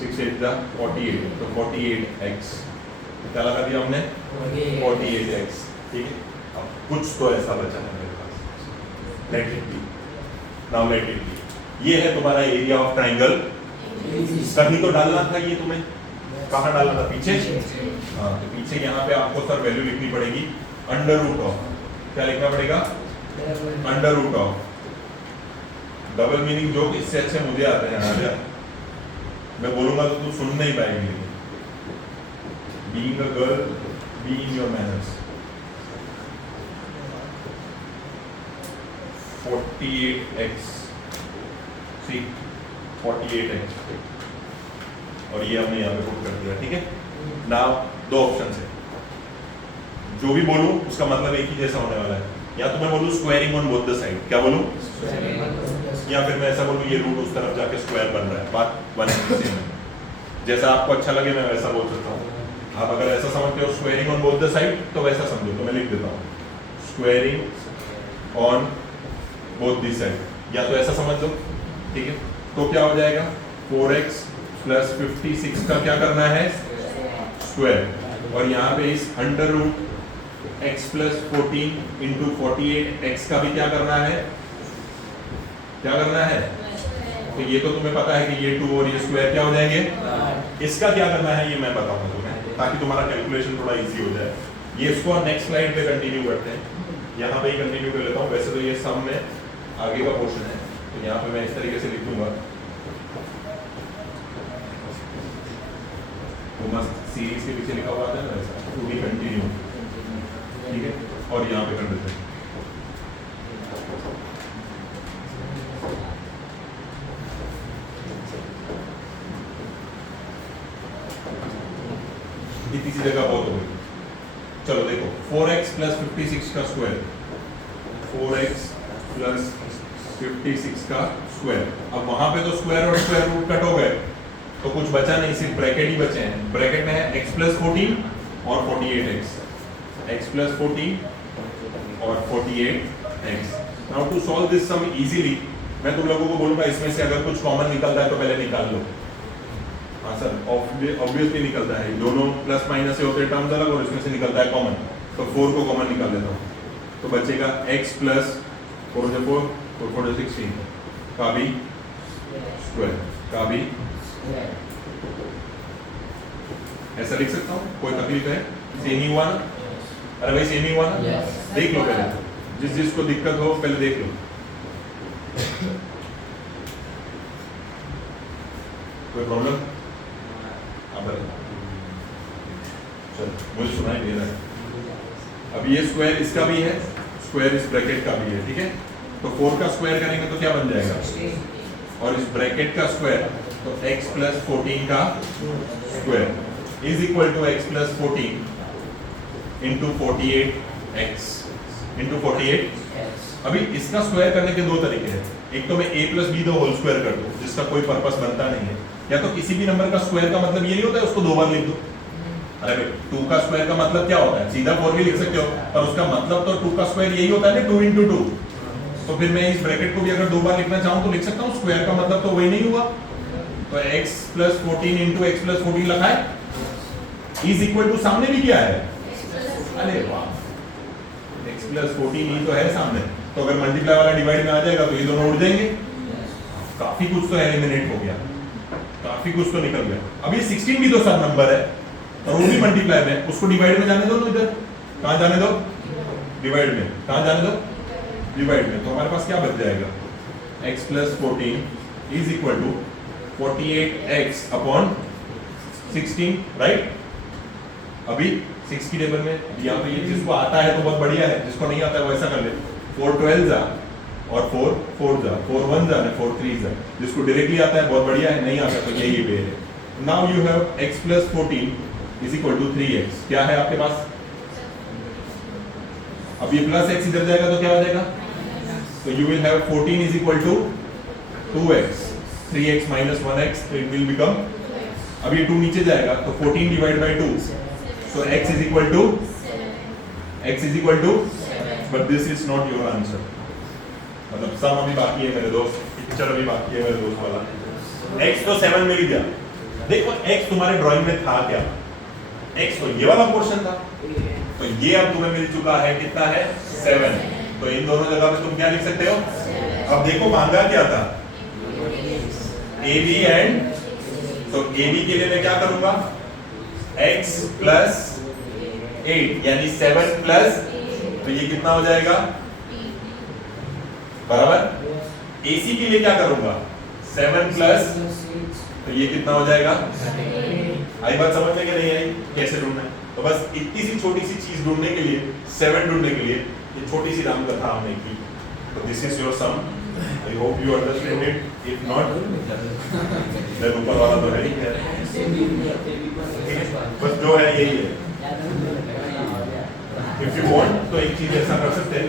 6 8 जा 48, तो 48x क्या लगा दिया हमने 48x, ठीक है। अब कुछ तो ऐसा बचा है मेरे पास, let it be, now let it be. ये है तुम्हारा एरिया ऑफ ट्राइंगल। कहीं तो डालना था ये तुम्हें, कहाँ डालना था, पीछे। हाँ, तो पीछे यहाँ पे आपको सर वैल्यू लिखनी पड़ेगी अंडर रूट ऑफ, क्या लिखना पड़ेगा under root of. Double meaning joke इससे अच्छे मुझे आते हैं ना, मैं बोलूंगा तो तू सुन नहीं पाएगी। Being a girl, be in your manners. 48x, see 48x, और ये हमने यहाँ पे पुट कर दिया, ठीक है। नाउ दो ऑप्शन है, जो भी बोलूं उसका मतलब एक ही जैसा होने वाला है। या तो मैं बोलूं squaring on both the side, क्या बोलूं, या फिर मैं ऐसा बोलूं ये रूट उस तरफ जाके स्क्वायर बन रहा है, बात बनेगी सेम है। जैसा आपको अच्छा लगे मैं वैसा बोल सकता हूँ। आप अगर ऐसा समझते हो squaring on both the side तो वैसा समझो, तो मैं लिख देता हूँ squaring on both the side, या तो ऐसा समझ लो, ठीक है। तो क्या हो जाएगा 4x प्लस 56 का क्या करना है स्क्वायर, और यहाँ पे इस under root x plus 14 into 48x का भी क्या करना है, क्या करना है। तो ये तो तुम्हें पता है कि ये 2 और ये स्क्वायर क्या हो जाएंगे, इसका क्या करना है ये मैं बताऊंगा तुम्हें, ताकि तुम्हारा कैलकुलेशन थोड़ा इजी हो जाए। ये इसको नेक्स्ट स्लाइड पे कंटिन्यू करते हैं, यहाँ पे ही कंटिन्यू कर लेता हूँ। वैसे तो ये सम में आगे का पोर्शन है, तो यहाँ पे मैं इस तरीके से लिखूंगा, तो मस्त सीरीज के पीछे लिखा हुआ था ना वैसा, टू बी कंटिन्यू, ठीक है। और यहाँ पे कर देते हैं तीसरी जगह बहुत हो गई। चलो देखो 4x प्लस 56 का स्क्वायर, 4x प्लस 56 का स्क्वायर। अब वहां पे तो स्क्वायर और स्क्वायर रूट कट हो गए, तो कुछ बचा नहीं, सिर्फ ब्रैकेट ही बचे हैं। ब्रैकेट में है x प्लस 14 और 48x, x प्लस 14 और 48x। Now to solve this sum easily, मैं तुम लोगों को बोलूंगा इसमें से अगर कुछ कॉमन निकलता है तो पहले निकाल लो। हाँ सर, ऑब्वियसली निकलता है, दोनों प्लस माइनस से होते हैं टर्म्स अलग, और इसमें से निकलता है कॉमन, तो 4 को कॉमन निकाल लेता हूँ, तो बचेगा x प्लस 4 से 4 4 4 16 का भी स्क्वायर, का भी ऐसा लिख सकता हूँ, कोई तकलीफ है? सेम ही हुआ ना? अरे भाई सेम ही हुआ ना? देख लो पहले, जिस जिसको दिक्कत हो पहले देख लो। कोई प्रॉब्लम? चलो मुझे सुनाई दे रहा है। अब ये स्क्वायर इसका भी है, स्क्वायर इस ब्रैकेट का भी है, ठीक है। तो 4 का स्क्वायर करेंगे तो क्या बन जाएगा, और इस ब्रैकेट का स्क्वायर तो x प्लस 14 का square is equal to x plus 14 into 48x into 48। अभी इसका स्क्वायर करने के दो तरीके हैं, एक तो मैं a plus B the whole square कर दूं जिसका कोई पर्पस बनता नहीं है, या तो किसी भी नंबर का स्क्वायर का मतलब ये नहीं होता है उसको दो बार लिख दो। अरे भाई 2 का स्क्वायर का मतलब क्या होता है, सीधा 4 भी लिख सकते हो, पर उसका मतलब तो 2 का स्क्वायर यही होता है ना, 2 इंटू 2। तो फिर मैं इस ब्रैकेट को भी अगर दो बार लिखना चाहूं तो लिख सकता हूं, स्क्वायर का मतलब तो वही नहीं हुआ। तो x plus 14 into x plus 14 लिखा है, इज इक्वल टू सामने भी क्या है, अरे वाह, x प्लस 14 ही तो है सामने, तो अगर मल्टीप्लाई वाला डिवाइड में आ जाएगा तो ये दोनों उड़ जाएंगे। काफी कुछ तो एलिमिनेट हो गया, काफी कुछ तो निकल गया। अब ये 16 भी तो सब नंबर है और वो भी मल्टीप्लाई में, उसको डिवाइड में जाने दो ना, इधर कहां जाने दो, डिवाइड में, कहां जाने दो, डिवाइड में। तो हमारे पास क्या बच जाएगा, x plus 14 is equal to 48x upon 16, right. अभी 6 की टेबल में यहाँ पे ये जिसको आता है तो बहुत बढ़िया है, जिसको नहीं आता है वो ऐसा कर ले, 4 12 जा और 4 4 जा, 4 1 जा ना 4 3 जा। जिसको डायरेक्टली आता है बहुत बढ़िया है, नहीं आता तो यही वे है। Now you have x plus 14 is equal to 3x, क्या है आपके पास। अब ये प्लस x इधर जाएगा तो क्या हो जाएगा, तो you will have 14 is equal to 2x, 3x minus 1x, तो इट विल बिकम, अब ये 2 नीचे जाएगा तो 14 divide by 2, so x is equal to, but this is not your answer। मतलब सम अभी बाकी है मेरे दोस्त, पिक्चर अभी बाकी है मेरे दोस्त वाला। x तो 7 मिल गया, देखो x तुम्हारे ड्राइंग में था क्या, x तो ये वाला पोर्शन था, तो ये अब तुम्हें मिल चुका है, कितना है 7। तो इन दोनों जगह पे तुम क्या लिख सकते हो, अब देखो मांगा क्या था, AB एंड, तो AB के लिए मैं क्या करूंगा, x प्लस 8 यानी 7 प्लस, तो ये कितना हो जाएगा बराबर। AC के लिए क्या करूंगा, 7 प्लस, तो ये कितना हो जाएगा, आई बात समझ में कि नहीं आई, कैसे ढूंढना है। तो बस इतनी सी छोटी सी चीज ढूंढने के लिए, 7 ढूंढने के लिए ये छोटी सी राम कथा हमने की। तो this is your sum, I hope you understand it, if not then ऊपर वाला तो है ही है, बस जो है यही है। इफ यू वांट तो एक चीज ऐसा कर सकते हैं,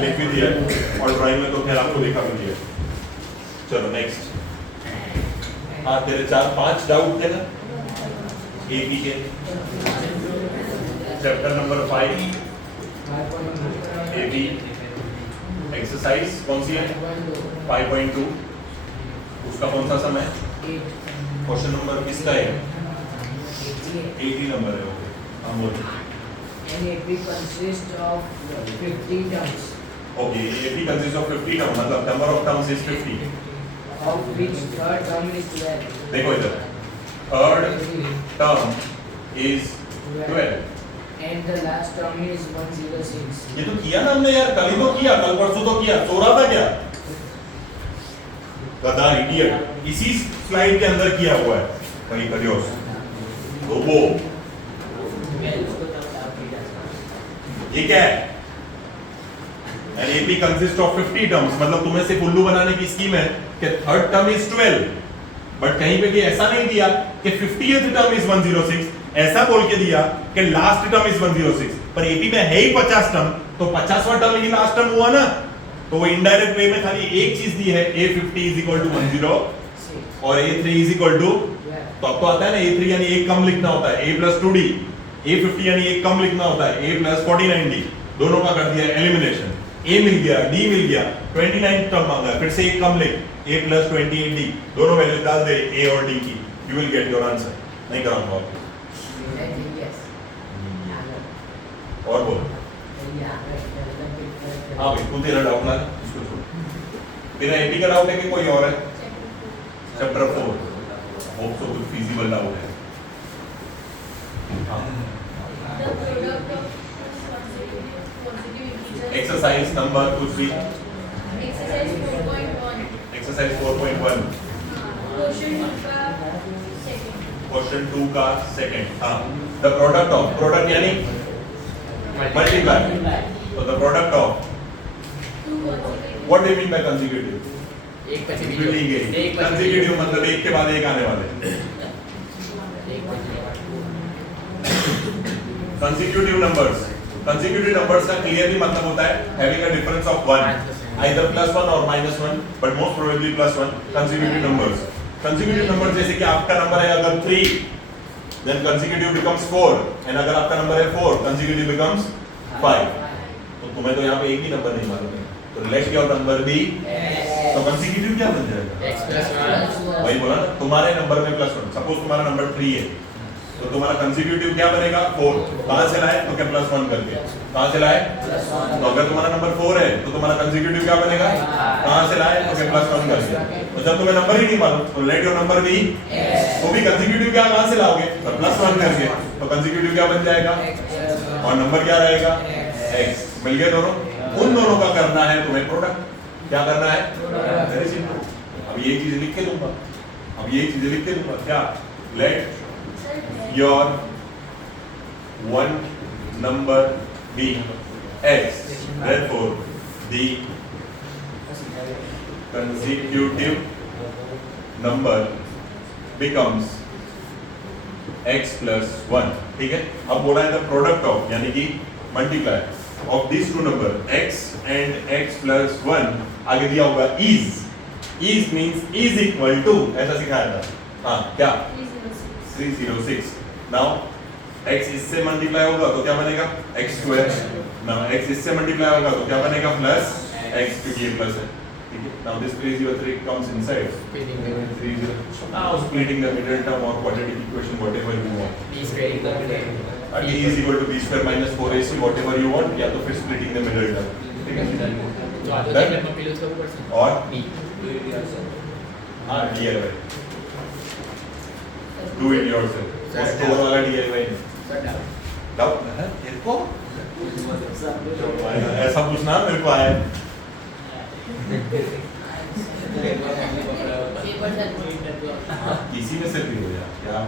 लिख भी दिया और ड्राइंग में तो खैर आपको लिखा भी दिया। चलो नेक्स्ट, हाँ तेरे 4-5 डाउट थे ना एपी के, चैप्टर नंबर 5 एपी एक्सरसाइज कौन सी है 5.2, उसका कौन सा सम है, क्वेश्चन नंबर किसका है, 80 नंबर है। ओके हम बोलते And AP consists of 50 terms, okay, AP consists of 50 terms, मतलब number of terms is 50, of which third term is 12. देखो इधर third term is 12 And the last term is 106. ये तो किया ना हमने यार, कल ही तो किया, कल परसों तो किया, सो रहा था क्या गधा इडियट, इसी स्लाइड के अंदर किया हुआ है कहीं करियोस रोबो। ये क्या है, an AP consist of 50 terms, मतलब तुम्हें सिर्फ उल्लू बनाने की स्कीम है कि थर्ड टर्म इज 12, बट कहीं पे भी ऐसा नहीं दिया कि 50th टर्म इज 106, ऐसा बोल के दिया कि लास्ट टर्म इज 106, पर एपी में है ही 50 टर्म, तो 50वां टर्म ही लास्ट टर्म हुआ ना, तो वो इनडायरेक्ट वे में खाली एक चीज दी है, A50 इज इक्वल टू 10 और A3 इज इक्वल टू, तो आपको आता है ना A3 यानी एक कम लिखना होता है, A प्लस 2D, A50 यानी एक कम लिखना होता है, A प्लस 49D, दोनों का कर दिया एलिमिनेशन, A मिल गया, D मिल गया, 29 टर्म मांगा, फिर से एक कम लिख, A प्लस 28D, दोनों वैल्यू डाल दे A और D की, you will get your answer. नहीं कराऊंगा आपको। और बोलो। हाँ भाई, तू तेरा डाउट ना इसको छोड़। तेरा एपी का डाउट है कि कोई और है? चैप्टर 4 होप सो कुछ फिजिबल डाउट है। एक्सरसाइज नंबर कुछ भी, एक्सरसाइज 4.1 क्वेश्चन 2 का सेकंड। हाँ, द प्रोडक्ट ऑफ, प्रोडक्ट यानी मल्टीप्लाई, तो the product of, what do you mean by consecutive? एक पची कंसेक्यूटिव मतलब एक के बाद एक आने वाले। कंसेक्यूटिव नंबर्स, कंसेक्यूटिव नंबर्स का क्लियरली मतलब होता है having a difference of 1, either +1 और -1, but most probably +1 consecutive numbers। consecutive numbers जैसे कि आपका नंबर है अगर 3, then consecutive becomes 4, and अगर आपका नंबर है 4, consecutive becomes 5। तो तुम्हें तो यहाँ पे एक ही नंबर नहीं मालूम है, तो let your number be, तो consecutive क्या बन जाएगा? x+1। वही बोला ना, तुम्हारे नंबर में +1, सपोज तुम्हारा नंबर 3 है, तो तुम्हारा कंसेक्यूटिव क्या बनेगा? 4। कहां से लाए? तो क्या +1 करके। कहां से लाए? तो अगर तुम्हारा नंबर 4 है तो तुम्हारा कंसेक्यूटिव क्या बनेगा? कहां से लाए? तो क्या +1 करके। तो जब तुम्हें नंबर ही नहीं मालूम तो लेट योर नंबर बी, वो भी कंसेक्यूटिव क्या कहां से लाओगे? तो +1 करके, तो कंसेक्यूटिव क्या बन जाएगा? और नंबर क्या रहेगा? x। मिल गए दोनों। उन दोनों का करना है तुम्हें प्रोडक्ट। क्या करना है? Very simple. अब ये चीज लिख के दूंगा, अब ये चीज लिख के दूंगा। क्या? Let your one number be x, therefore the consecutive number becomes x plus 1। ठीक है, अब बोला है the product of यानी कि multiply of these two number x and x plus 1, आगे दिया होगा is means is equal to, ऐसा सिखाया था। हाँ क्या? 306। नाउ x इससे मल्टीप्लाई होगा तो क्या बनेगा? x square. नाउ x इससे मल्टीप्लाई होगा तो क्या बनेगा? प्लस x, क्योंकि ये प्लस है। ठीक है, now this 303 comes inside 30। now splitting the middle term or quadratic equation whatever you want, b square equal to a, b is equal to b square minus 4ac whatever you want, या तो फिर splitting the middle term। ठीक है, जो आगे check में पहले उसका ऊपर से और b हाँ DIY, do it yourself। वो स्टोर वाला DIY नहीं। डाउट है तेरे को? ऐसा पूछना मेरे को आया है। किसी में से भी हो जाए क्या?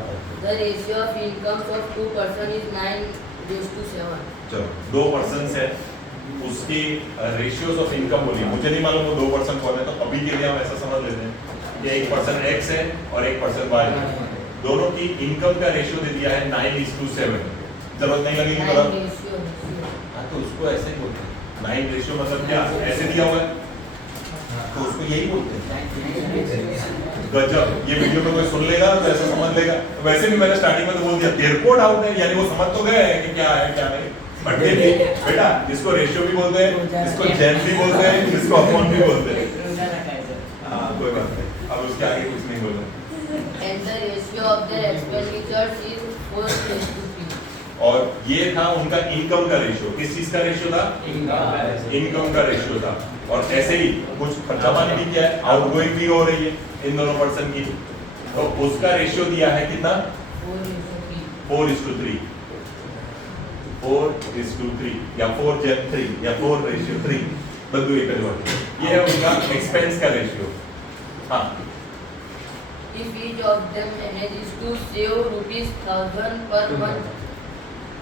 The ratio of incomes of two person is 9:7। चलो, 2 पर्सन है, उसकी रेशियोज ऑफ इनकम बोली, मुझे नहीं मालूम वो 2 पर्सन कौन है, तो अभी के लिए हम ऐसा समझ लेते हैं कि एक पर्सन x है और एक पर्सन y है, दोनों की इनकम का रेशियो दे दिया है 9:7। जरूरत नहीं लगेगी तो हाँ, तो उसको ऐसे ही बोलते हैं 9 रेशियो, मतलब क्या? ऐसे दिया हुआ है तो उसको यही बोलते हैं। गजब, ये वीडियो में कोई सुन लेगा तो ऐसा समझ लेगा। वैसे भी मैंने स्टार्टिंग में तो बोल दिया तेरे को डाउट है, यानी वो समझ तो गए हैं कि क्या है क्या नहीं, बट फिर भी बेटा जिसको रेशियो भी बोलते हैं, जिसको जेन भी बोलते हैं, जिसको अपॉन भी बोलते हैं, हाँ कोई बात नहीं, अब उसके आगे कुछ नहीं बोलना। And the ratio of their expenditures is 4:3। और ये था उनका इनकम का रेशियो। किस चीज का रेशियो था? इनकम का रेशियो था। और ऐसे ही कुछ खर्चा पानी भी किया है, आउटगोइंग भी हो रही है इन दोनों पर्सन की, तो उसका रेशियो दिया है कितना? 4:3, 4:3 या 4:3 या 4:3, बदलू एक बार। ये है उनका एक्सपेंस का रेशियो। हाँ, If each of them manages to save ₹1000 per month,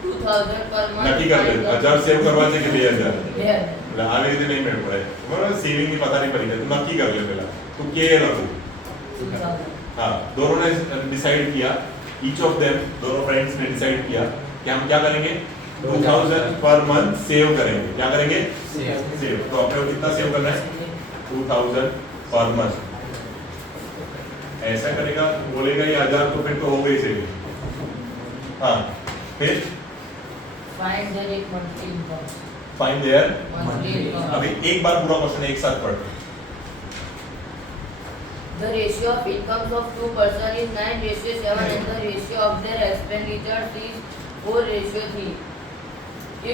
2000 per month, नक्की कर ले, 1000 सेव करवाने के लिए 1000 yeah, आगे दिन नहीं मिल पड़े, मतलब सेविंग की पता नहीं पड़ी, तो नक्की कर ले पहला, तो के रखो। 2000। हाँ, दोनों ने डिसाइड किया ईच ऑफ देम, दोनों फ्रेंड्स ने डिसाइड किया कि हम क्या करेंगे 2000 पर मंथ सेव करेंगे। क्या करेंगे? सेव। तो आपने कितना सेव करना है? 2000 पर मंथ। ऐसा करेगा, बोलेगा ये 1000 तो फिर तो हो गई सेव। हाँ, फिर Find their monthly income. Find their. Monthly income. अभी एक बार पूरा क्वेश्चन एक साथ पढ़। The ratio of incomes of two persons is 9:7 and the ratio of their expenditures is 4:3.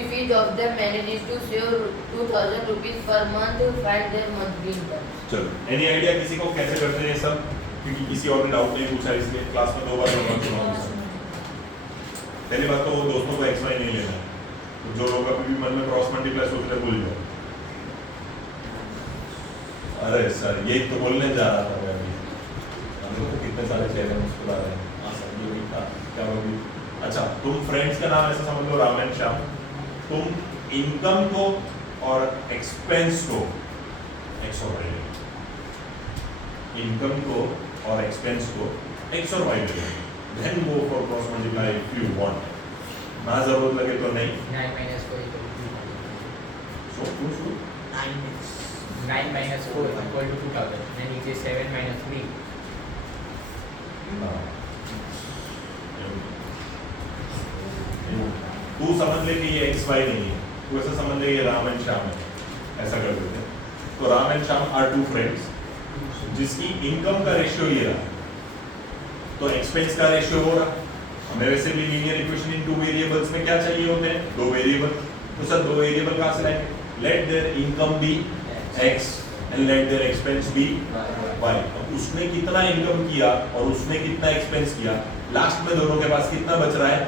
If each of them manages to save 2000 rupees per month, find their monthly income. चलो, any idea किसी को कैसे करते हैं ये सब? क्योंकि किसी और ने डाउट नहीं पूछा इसलिए क्लास में 2 बार करवा चुका हूं। पहली बात तो वो दोस्तों को एक्स वाई नहीं लेना है, तो जो लोग अभी भी मन में क्रॉस मल्टीप्लाई सोच रहे भूल जाओ। अरे सर यही तो बोलने जा रहा था मैं अभी। हम लोग को कितने सारे चेहरे मुस्कुरा रहे हैं। हाँ सर ये भी था, क्या वो भी। अच्छा, तुम फ्रेंड्स का नाम ऐसा समझ लो राम एंड श्याम। तुम इनकम को और एक्सपेंस को एक्स और वाई, इनकम को और एक्सपेंस को एक्स और वाई ले, then go for cross multiply if you want. ना जरूरत लगे तो नहीं। 9 minus 4 equal to 2000. 9 minus 4 equal to 2000. Then it is 7 minus 3. तू समझ ले कि ये एक्स वाई नहीं है, तू ऐसा समझ ले ये राम एंड श्याम है। ऐसा कर देते हैं। तो Ram and Shyam are 2 friends जिसकी इनकम का रेशियो ये रहा, तो एक्सपेंस का रेशियो हो रहा। हमें वैसे भी लीनियर इक्वेशन इन 2 वेरिएबल्स में क्या चाहिए होते हैं? 2 वेरिएबल। तो सर 2 वेरिएबल कहाँ से लाएंगे? Let there income be x and let there expense be y. अब उसने कितना इनकम किया और उसने कितना एक्सपेंस किया, लास्ट में दोनों के पास कितना बच रहा है?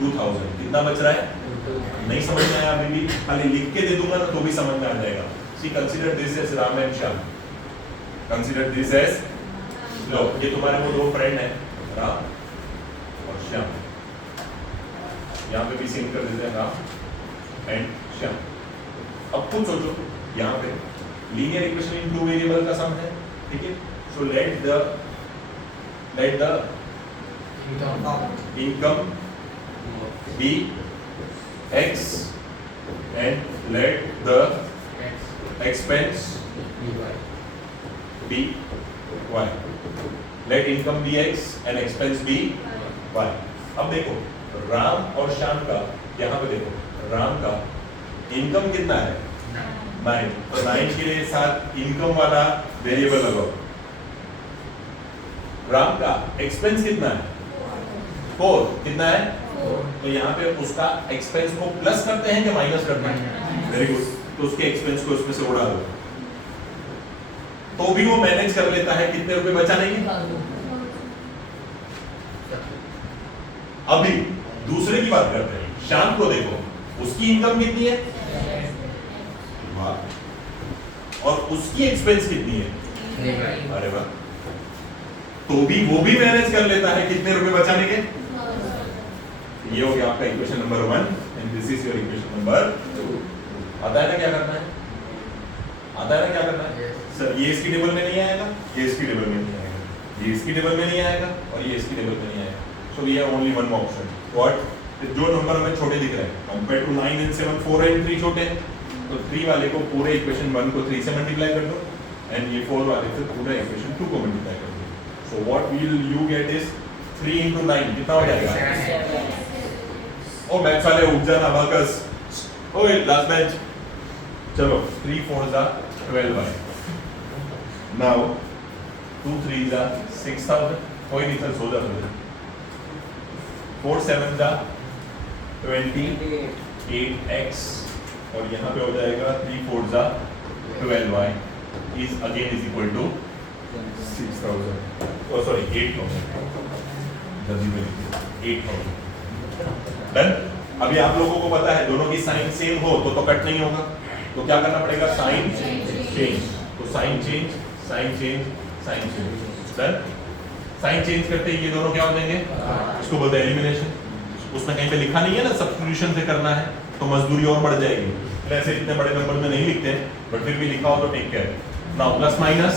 2000। कितना बच रहा है? नहीं समझ में आया अभी भी? खाली लिख के दे दूंगा ना तो भी समझ में आ जाएगा। See consider this as Ram and Shyam. Consider this as, लो ये तुम्हारे वो 2 फ्रेंड हैं राम और श्याम। यहाँ पे भी सेम कर देते हैं राम एंड श्याम। अब खुद सोचो, यहाँ पे लीनियर इक्वेशन इन 2 वेरिएबल का सम है, ठीक है? So let the income be x and let the expense be y. Let income be x and expense be y. अब देखो राम और श्याम का, यहाँ पे देखो राम का इनकम कितना है? 9। तो 9 के साथ इनकम वाला वेरिएबल लगाओ। राम का एक्सपेंस कितना है? 4। कितना है? तो यहाँ पे उसका एक्सपेंस को प्लस करते हैं कि माइनस करते हैं? Very good. तो उसके एक्सपेंस को उसमें से उड़ा दो, तो भी वो मैनेज कर लेता है कितने रुपए बचाने के। अभी दूसरे की बात करते हैं, श्याम को देखो, उसकी इनकम कितनी है? वाह। और उसकी एक्सपेंस कितनी है? अरे वाह। तो भी वो भी मैनेज कर लेता है कितने रुपए बचाने के। ये हो गया आपका equation number 1 and this is your equation number 2। आता है ना क्या करना है? आता है ना क्या करना है? सर ये इसकी टेबल में नहीं आएगा, ये इसकी टेबल में नहीं आएगा, ये इसकी टेबल में नहीं आएगा और ये इसकी टेबल में नहीं आएगा। So we have only one option. What? जो नंबर हमें छोटे दिख रहे हैं कंपेयर टू 9 एंड 7, 4 एंड 3 छोटे हैं, तो 3 वाले को पूरे इक्वेशन 1 को 3 से मल्टीप्लाई कर दो एंड ये 4 वाले से पूरा इक्वेशन 2 को मल्टीप्लाई कर दो। So what will you get is 3 into 9 कितना हो जाएगा? ओ मैथ्स वाले उठ जाना बाकस। ओए लास्ट बेंच, चलो 3 4s are 12 by now 2 3s are 6000। कोई नहीं सर, सो जा 4 7s are 28x और यहाँ पे हो जाएगा 3 4s are 12y is again is equal to 6000। oh sorry 8000। जल्दी में 8000। डन। अभी आप लोगों को पता है दोनों की साइन सेम हो तो कट नहीं होगा, तो क्या करना पड़ेगा? Sign change. तो sign change, sign change, sign change. Done. Sign change करते ही ये दोनों क्या हो जाएंगे? इसको बोलते हैं एलिमिनेशन। उसमें कहीं पे लिखा नहीं है ना सब्स्टिट्यूशन से करना है, तो मजदूरी और बढ़ जाएगी। ऐसे इतने बड़े नंबर में नहीं लिखते हैं, बट फिर भी लिखा हो तो take care. Now plus minus,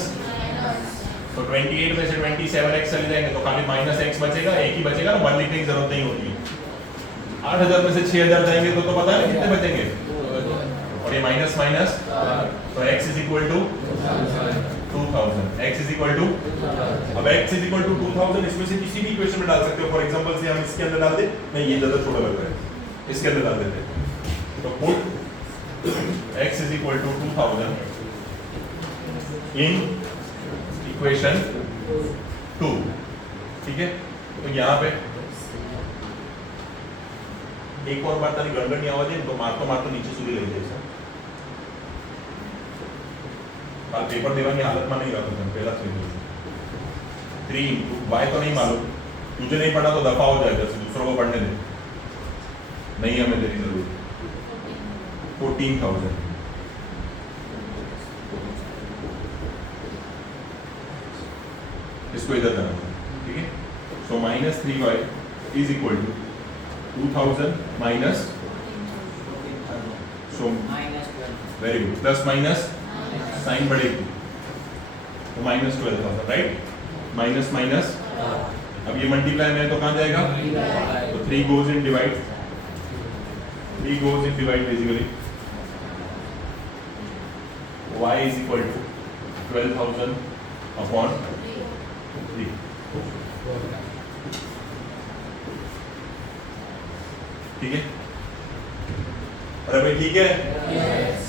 तो तो 28 में से 27x चले जाएंगे तो खाली -x बचेगा, एक ही बचेगा ना, 1 लिखने की जरूरत नहीं होती है। 8000 में से 6000 जाएंगे तो पता है कितने बचेंगे, और ये माइनस माइनस, तो x is equal to 2000, x is equal to, अब x इज इक्वल टू 2000 इसमें से किसी भी इक्वेशन में डाल सकते हो। फॉर एग्जांपल से हम इसके अंदर डाल दे, नहीं ये ज्यादा छोटा लग रहा है, इसके अंदर डाल देते हैं, तो put x is equal to 2000 in equation 2, ठीक है। तो यहाँ पे एक और बार तारी गड़गड़ी आवाज है तो मारतो नीचे સુધી લઈ જાય છે। काल पेपर देवानी हालत में नहीं रहता था, पहला થઈ ગયું। 3 into y तो नहीं मालूम, तुझे नहीं पढ़ा तो दफा हो जाएगा, दूसरों को पढ़ने दे, नहीं हमें तेरी जरूरत। 14,000 इसको इधर करना है, ठीक है। सो -3y is equal to 2000 minus, so very good, plus minus sign बढ़ेगी तो -12,000, राइट। माइनस माइनस, अब ये मल्टीप्लाई में तो कहाँ जाएगा, तो 3 goes in divide, 3 goes in divide basically, y is equal to 12,000 upon 3। ठीक है, अरे भाई ठीक है, Yes.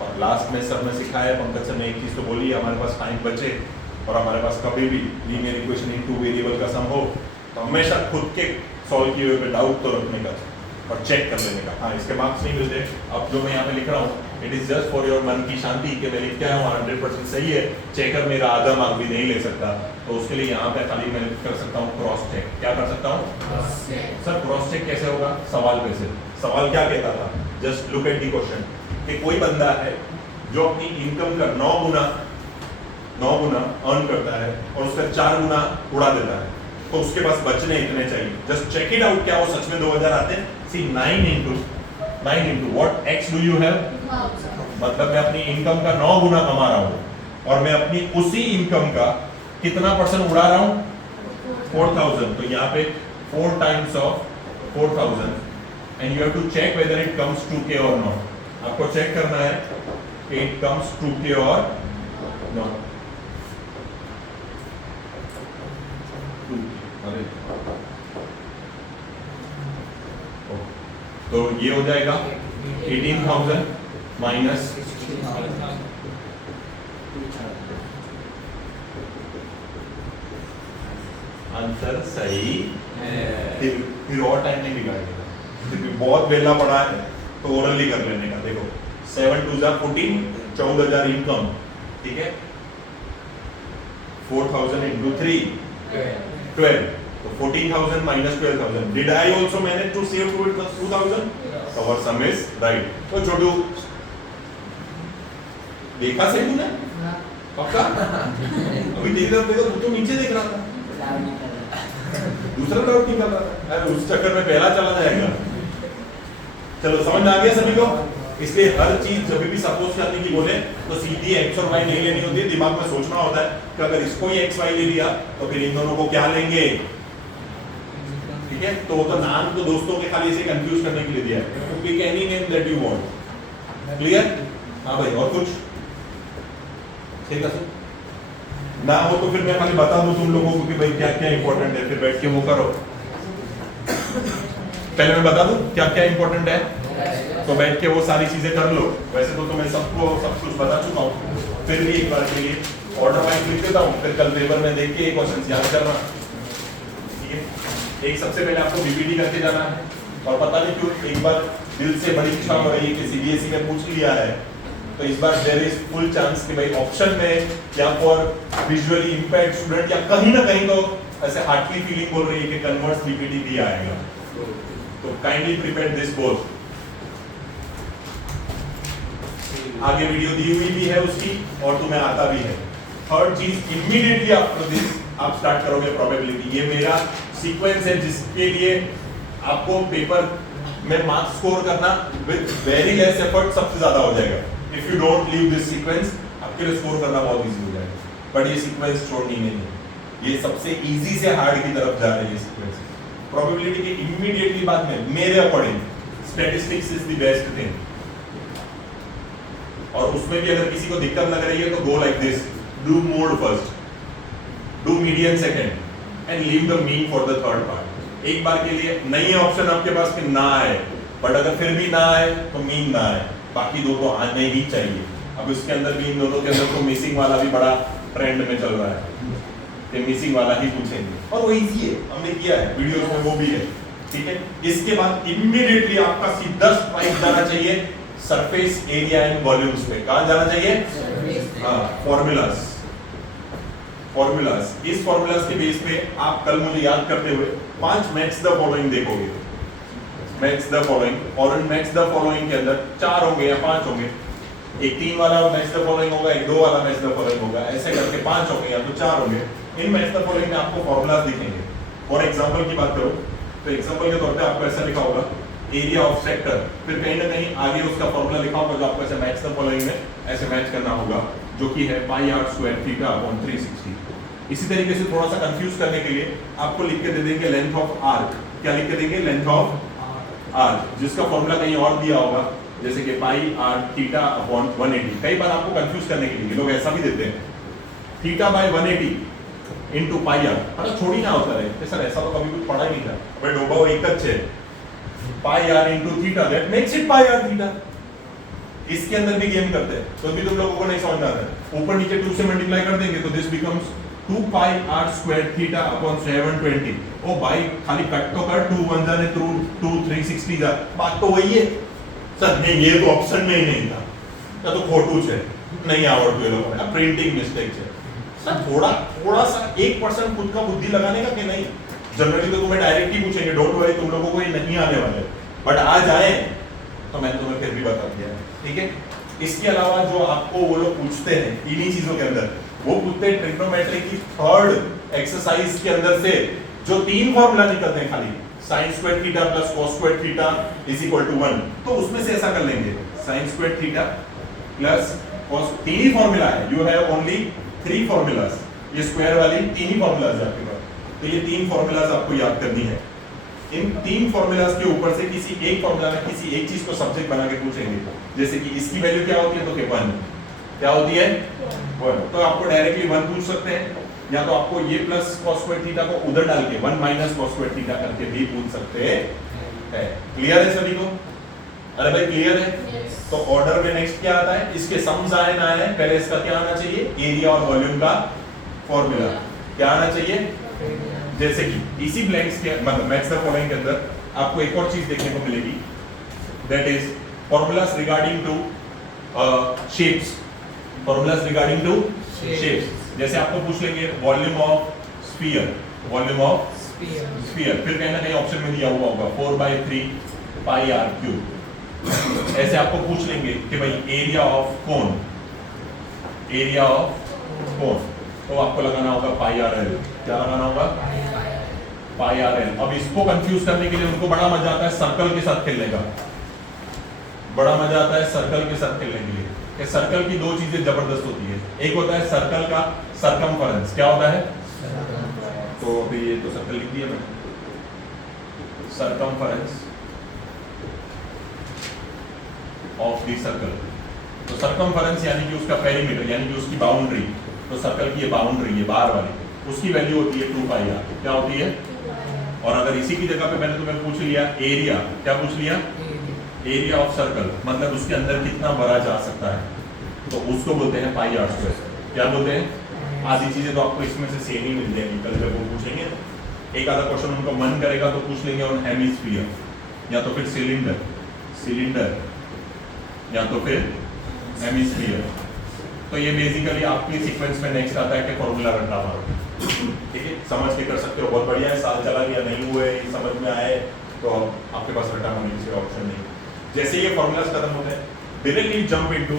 और लास्ट में सर ने सिखाया, पंकज सर ने एक चीज तो बोली, हमारे पास टाइम बचे और हमारे पास कभी भी लीनियर इक्वेशन इन 2 वेरिएबल का सम हो तो हमेशा खुद के सॉल्व किए हुए पे डाउट तो रखने का और चेक कर लेने का। हाँ, इसके मार्क्स नहीं मिलते, अब जो मैं यहाँ पे लिख रहा हूँ it is just for your मन की शांति कि मैं लिख के आया हूँ 100% सही है, चेकर मेरा आधा मार्क भी नहीं ले सकता, तो उसके लिए यहाँ पे खाली मैं कर सकता हूँ क्रॉस चेक। क्या कर सकता हूँ सर, क्रॉस चेक कैसे होगा, सवाल पे से। सवाल क्या कहता था, just look at the question, कि कोई बंदा है जो अपनी इनकम का 9 गुना अर्न करता है और उसका 4 गुना उड़ा देता है, तो उसके पास बचने इतने चाहिए। जस्ट चेक इट आउट, क्या वो सच में 2000 आते हैं। सी 9 into what x do you have, मतलब मैं अपनी इनकम का 9 गुना कमा रहा हूँ और मैं अपनी उसी इनकम का कितना % उड़ा रहा हूँ, 4000। तो यहाँ पे 4 times of 4000 and you have to check whether it comes 2k or not। आपको चेक करना है कि it comes 2k or not। तो ये हो जाएगा 18,000 माइनस, आंसर सही है। फिर और टाइम नहीं बिगाड़ेगा, क्योंकि बहुत वेला पड़ा है तो ओरली कर लेने का। देखो 7 2 14, 14,000 इनकम, ठीक है। 4,000 into 3 12, तो 14,000 minus 12,000। Did I also manage to save 2,000? Our sum is right। तो छोटू देखा सही तूने, पक्का? अभी देख रहा था, तू तो नीचे देख रहा था, दूसरा डाउट नहीं कर रहा था। अरे उस चक्कर में पहला चला जाएगा। चलो समझ में आ गया सभी को। इसलिए हर चीज जब भी सपोज करने की बोले तो सीधी x और y नहीं लेनी होती है, दिमाग में सोचना होता है कि अगर इसको ही x y ले लिया तो फिर इन दोनों को क्या लेंगे, ठीक है। तो वो तो नाम तो दोस्तों के खाली इसे कंफ्यूज करने के लिए दिया है, तो pick any name that you want. Clear? हाँ भाई, और कुछ ठीक है ना हो तो फिर मैं खाली बता दूं तुम लोगों को कि भाई क्या क्या इंपॉर्टेंट है, फिर बैठ के वो करो। पहले मैं बता दूं क्या क्या इंपॉर्टेंट है, तो बैठ के वो सारी चीजें कर लो। वैसे तो मैं सबको सब कुछ बता चुका हूँ, फिर भी एक बार के लिए ऑर्डर वाइज लिख देता हूँ, फिर कल पेपर में देख के ये क्वेश्चन याद करना, ठीक है। एक सबसे पहले आपको बीपीटी करके जाना है, और पता नहीं क्यों एक बार दिल से बड़ी इच्छा हो रही है कि सीबीएसई ने पूछ लिया है, तो इस बार देयर इज फुल चांस कि भाई ऑप्शन में या फॉर विजुअली इंपेयर्ड स्टूडेंट या कहीं ना कहीं तो ऐसे हार्टली फीलिंग बोल रही है कि कन्वर्ट्स बीपीटी भी आएगा, तो काइंडली प्रिपेयर दिस बोथ। आगे वीडियो दी हुई भी है उसकी और तुम्हें आता भी है। थर्ड चीज, इमीडिएटली आफ्टर दिस आप स्टार्ट करोगे प्रोबेबिलिटी। ये मेरा सीक्वेंस है जिसके लिए आपको पेपर में मार्क्स स्कोर करना विद वेरी लेस एफर्ट सबसे ज्यादा हो जाएगा। If you don't leave this sequence, आपके लिए स्कोर करना बहुत इजी हो जाएगा। बट ये सीक्वेंस छोड़नी नहीं है, ये सबसे इजी से हार्ड की तरफ जा रही है सीक्वेंस। प्रोबेबिलिटी के इमीडिएटली बाद में मेरे according statistics is the best thing, और उसमें भी अगर किसी को दिक्कत लग रही है तो go like this, do mode first, do median second and leave the mean for the third part. एक बार के लिए नहीं है ऑप्शन आपके पास कि ना आए, बट अगर फिर भी ना आए तो मीन ना आए, बाकी दो तो आने ही चाहिए। अब इसके अंदर भी इन दोनों के अंदर तो मिसिंग वाला भी बड़ा ट्रेंड में चल रहा है, कि मिसिंग वाला ही पूछेंगे, और वो इजी है, हमने किया है वीडियोस में, वो भी है, ठीक है। इसके बाद इमीडिएटली आपका सीधा स्ट्राइक जाना चाहिए सरफेस एरिया एंड वॉल्यूम्स पे। कहां जाना चाहिए? फॉर्मूलाज। इस फॉर्मूलाज के बेस पे आप कल मुझे याद करते हुए 5 मैच द फॉलोइंग देखोगे। मैच द फॉलोइंग, और मैच द फॉलोइंग के अंदर 4 होंगे या 5 होंगे, एक 3 वाला मैच द फॉलोइंग होगा, एक 2 वाला मैच द फॉलोइंग होगा, ऐसे करके 5 होंगे या तो 4 होंगे। इन मैच द फॉलोइंग में आपको फॉर्मूलाज दिखेंगे। और एग्जांपल की बात करो तो एग्जांपल के तौर पे आपको ऐसा लिखा होगा एरिया ऑफ सेक्टर, फिर कहीं ना कहीं आगे उसका फॉर्मूला लिखा होगा जो आपको ऐसे मैच द फॉलोइंग में ऐसे मैच करना होगा, जो कि है पाई आर स्क्वायर थीटा अपॉन 360। इसी तरीके से थोड़ा सा कंफ्यूज करने के लिए आपको लिख के दे देंगे लेंथ ऑफ आर्क। क्या लिख के देंगे? लेंथ ऑफ आर्क, जिसका फॉर्मूला कहीं और दिया होगा, जैसे कि पाई आर थीटा अपॉन 180। कई बार आपको कंफ्यूज करने के लिए लोग ऐसा भी देते हैं theta by 180 into pi r. अरे छोड़ी ना होता है सर, ऐसा तो कभी कुछ पढ़ा ही नहीं था, बट डोबा वो एक अच्छे pi r into theta, that makes it pi r theta. इसके अंदर भी गेम करते हैं, तो भी तुम लोगों को नहीं समझ में आता है। ऊपर नीचे 2 से मल्टीप्लाई कर देंगे तो this becomes 2 pi r square theta upon 720। ओ भाई खाली कट तो कर, 2 1 जाने 2 360 जा, बात तो वही है सर। नहीं, ये तो ऑप्शन में ही नहीं था, या तो फोटो है नहीं आवड़ तो लोगों ने प्रिंटिंग मिस्टेक है सर। थोड़ा सा 1% खुद का बुद्धि लगाने का कि नहीं। जनरली तो तुम्हें डायरेक्ट ही पूछेंगे, डोंट वरी, तुम लोगों को ये नहीं आने वाले, बट आ जाए तो मैंने तुम्हें फिर भी बता दिया, ठीक है। इसके अलावा जो आपको वो लोग पूछते हैं इन्हीं चीजों के अंदर, वो पूछते हैं ट्रिग्नोमेट्री की थर्ड एक्सरसाइज के अंदर से जो 3 फॉर्मूला निकलते हैं खाली, sin square theta plus cos square theta is equal to 1। तो उसमें से ऐसा कर लेंगे sin square theta plus cos, 3 ही फॉर्मूला है, यू हैव ओनली 3 फॉर्मूलाज, ये स्क्वायर वाली 3 ही फॉर्मूलाज है आपके पास। तो ये 3 फॉर्मूलाज आपको याद करनी है। इन 3 फॉर्मूलाज के ऊपर से किसी एक फॉर्मूला में किसी एक चीज को सब्जेक्ट बना के पूछेंगे, जैसे कि इसकी वैल्यू क्या होती है, तो 1 क्या होती है 1। तो आपको डायरेक्टली 1 पूछ सकते हैं, या तो आपको ये प्लस cos स्क्वायर थीटा को उधर डाल के 1 माइनस cos स्क्वायर थीटा करके भी पूछ सकते हैं। क्लियर है सभी को? अरे भाई क्लियर है? yes. तो ऑर्डर में नेक्स्ट क्या आता है, इसके सम्स आए ना आए, पहले इसका क्या आना चाहिए, एरिया और वॉल्यूम का फॉर्मूला क्या आना चाहिए। जैसे कि इसी ब्लैंक्स के मतलब मैथ्स द फॉलोइंग के अंदर आपको एक और चीज देखने को मिलेगी, that is formulas regarding to shapes. Formulas regarding to shapes, जैसे आपको पूछ लेंगे volume of sphere, volume of sphere, फिर कहीं ना कहीं ऑप्शन में दिया हुआ होगा 4/3 पाई आर क्यूब। ऐसे आपको पूछ लेंगे कि भाई area of cone, area of cone, तो आपको लगाना होगा पाई आर एल। क्या लगाना होगा? पाई आर एल। अब इसको कंफ्यूज करने के लिए उनको बड़ा मजा आता है सर्कल के साथ खेलने का, बड़ा मजा आता है सर्कल के साथ खेलने के लिए। कि सर्कल की 2 चीजें जबरदस्त होती है, एक होता है सर्कल का सरकमफेरेंस, क्या होता है, तो अभी ये तो सर्कल लिख दिया मैंने, सरकमफेरेंस ऑफ द सर्कल। तो सरकमफेरेंस यानी कि उसका पेरीमीटर, यानी कि उसकी बाउंड्री, तो सर्कल की ये बाउंड्री है बाहर वाली, उसकी वैल्यू होती है 2 पाई आर। क्या होती है? और अगर इसी की जगह पे मैंने तुम्हें पूछ लिया एरिया, क्या पूछ लिया, एरिया ऑफ सर्कल, मतलब उसके अंदर कितना भरा जा सकता है, तो उसको बोलते हैं पाई आर स्क्वायर। क्या बोलते हैं? आधी चीजें तो आपको इसमें से सेम ही मिल जाएंगी, कल जब वो पूछेंगे एक आधा क्वेश्चन उनको मन करेगा तो पूछ लेंगे ऑन हेमिस्फीयर, या तो फिर सिलेंडर, सिलेंडर, या तो फिर हेमिस्फीयर। तो ये बेसिकली आपकी सीक्वेंस में नेक्स्ट आता है कि फॉर्मूला रटना मारो, ठीक है, समझ के कर सकते हो, बहुत बढ़िया है। साल चला गया नहीं हुए, समझ में आए तो आपके पास रटा होने की ऑप्शन नहीं। जैसे ये फॉर्मूलाज खत्म होते हैं, डायरेक्टली जंप इनटू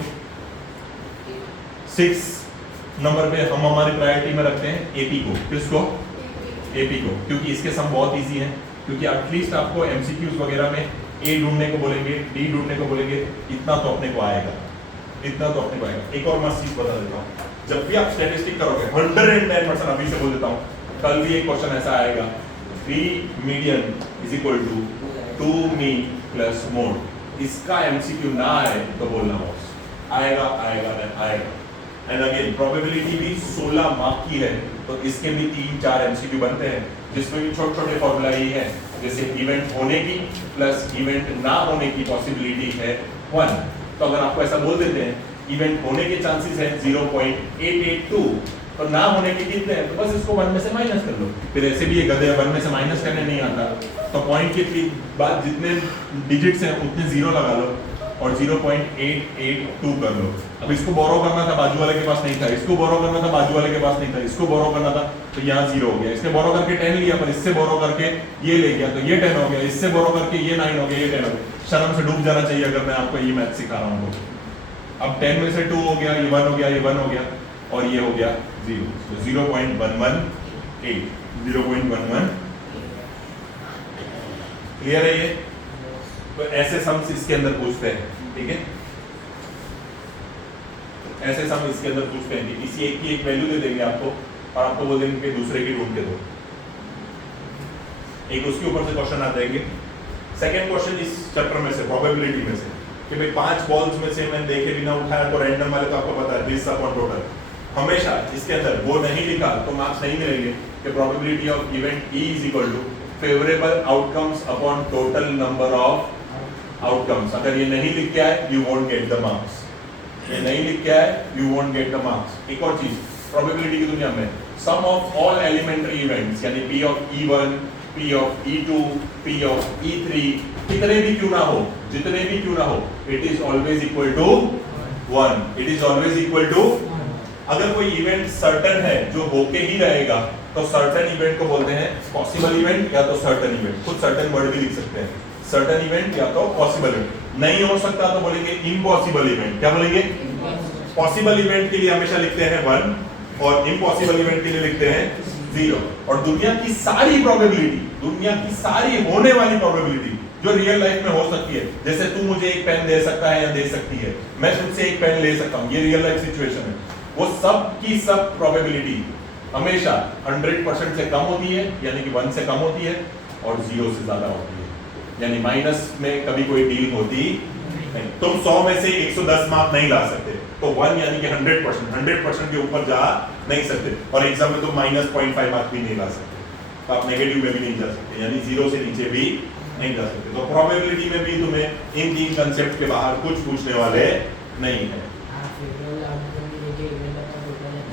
6 नंबर पे हम हमारी प्रायोरिटी में रखते हैं एपी को। किसको? एपी को, क्योंकि इसके सम बहुत इजी हैं, क्योंकि एटलीस्ट आपको एमसीक्यूज वगैरह में ए ढूंढने को बोलेंगे, डी ढूंढने को बोलेंगे, इतना तो अपने को आएगा, इतना तो अपने को आएगा। एक और मस्त चीज बता देता हूँ, जब भी आप स्टैटिस्टिक करोगे 110% अभी से बोल देता हूँ, कल भी एक क्वेश्चन ऐसा आएगा 3 median is equal to 2 mean plus mode. इसका एमसीक्यू ना आए तो बोलना बॉस, आएगा आएगा आएगा। एंड अगेन प्रोबेबिलिटी भी 16 मार्क की है, तो इसके भी 3-4 एमसीक्यू बनते हैं, जिसमें भी छोटे छोटे फॉर्मूला ही है, जैसे इवेंट होने की प्लस इवेंट ना होने की पॉसिबिलिटी है 1। तो अगर आपको ऐसा बोल देते हैं इवेंट होने के चांसेस है 0.882, तो ना होने के कितने हैं, तो बस इसको 1 में से माइनस कर लो। फिर ऐसे भी ये गधे 1 में से माइनस करने नहीं आता, तो पॉइंट के बाद जितने डिजिट्स हैं उतने जीरो लगा लो और 0.882 कर लो। अब इसको बोरो करना था, बाजू वाले के पास नहीं था, इसको बोरो करना था, बाजू वाले के पास नहीं था, इसको बोरो करना था, तो यहाँ 0 हो गया। इसने बोरो करके 10 लिया, पर इससे बोरो करके ये ले गया, तो ये 10 हो गया, इससे बोरो करके ये 9 हो गया, ये 10 हो गया। शर्म से डूब जाना चाहिए अगर मैं आपको ये मैथ सिखा रहा हूँ तो। अब 10 में से 2 हो गया, ये 1 हो गया, ये 1 हो गया, और ये हो गया 0, तो 0.118, 0.11। क्लियर है ये? तो ऐसे सम्स इसके अंदर पूछते हैं, ठीक है, ऐसे सम इसके अंदर पूछते हैं कि किसी एक की एक वैल्यू दे देंगे आपको और आपको बोल देंगे कि दूसरे की ढूंढ के दो, एक उसके ऊपर से क्वेश्चन आ जाएंगे। सेकंड क्वेश्चन इस चैप्टर में से, प्रोबेबिलिटी में से, कि भाई 5 बॉल्स में से मैंने देखे बिना उठाया तो रैंडम वाले, तो आपको पता है 20 अपॉन टोटल, हमेशा इसके अंदर वो नहीं लिखा तो मार्क्स नहीं मिलेंगे कि probability of event E is equal to favourable outcomes upon total number of outcomes. अगर ये नहीं लिख के आए you won't get the marks, ये नहीं लिख के आए you won't get the marks. एक और चीज प्रोबेबिलिटी की दुनिया में, sum of all elementary events यानी P of E1, P of E2, P of E3, कितने भी क्यों ना हो, जितने भी क्यों ना हो, it is always equal to 1, it is always equal to. अगर कोई इवेंट सर्टन है जो होके ही रहेगा तो सर्टन इवेंट को बोलते हैं पॉसिबल इवेंट या तो सर्टन इवेंट। खुद सर्टन वर्ड भी लिख सकते हैं, सर्टन इवेंट या तो पॉसिबल इवेंट। नहीं हो सकता तो बोलेंगे इम्पॉसिबल इवेंट। क्या बोलेंगे? पॉसिबल इवेंट के लिए हमेशा लिखते हैं 1 और इम्पॉसिबल इवेंट के लिए लिखते हैं 0। और दुनिया की सारी प्रोबेबिलिटी, दुनिया की सारी होने वाली प्रोबेबिलिटी जो रियल लाइफ में हो सकती है, जैसे तू मुझे एक पेन दे सकता है या दे सकती है, मैं तुझसे एक पेन ले सकता हूं, ये रियल लाइफ सिचुएशन है, वो सब की सब प्रोबेबिलिटी हमेशा 100% से कम होती है, यानी कि 1 से कम होती है, और 0 से ज्यादा होती है, यानी माइनस में कभी कोई डील होती नहीं। तुम 100 में से 110 मार्क नहीं ला सकते, तो 1 यानी कि 100% के ऊपर जा नहीं सकते, और एग्जाम में तुम -0.5 मार्क भी नहीं ला सकते, तो आप नेगेटिव में भी नहीं जा सकते, यानी 0 से नीचे भी नहीं जा सकते। तो प्रोबेबिलिटी में भी तुम्हें इन 3 कंसेप्ट के बाहर कुछ पूछने वाले नहीं है।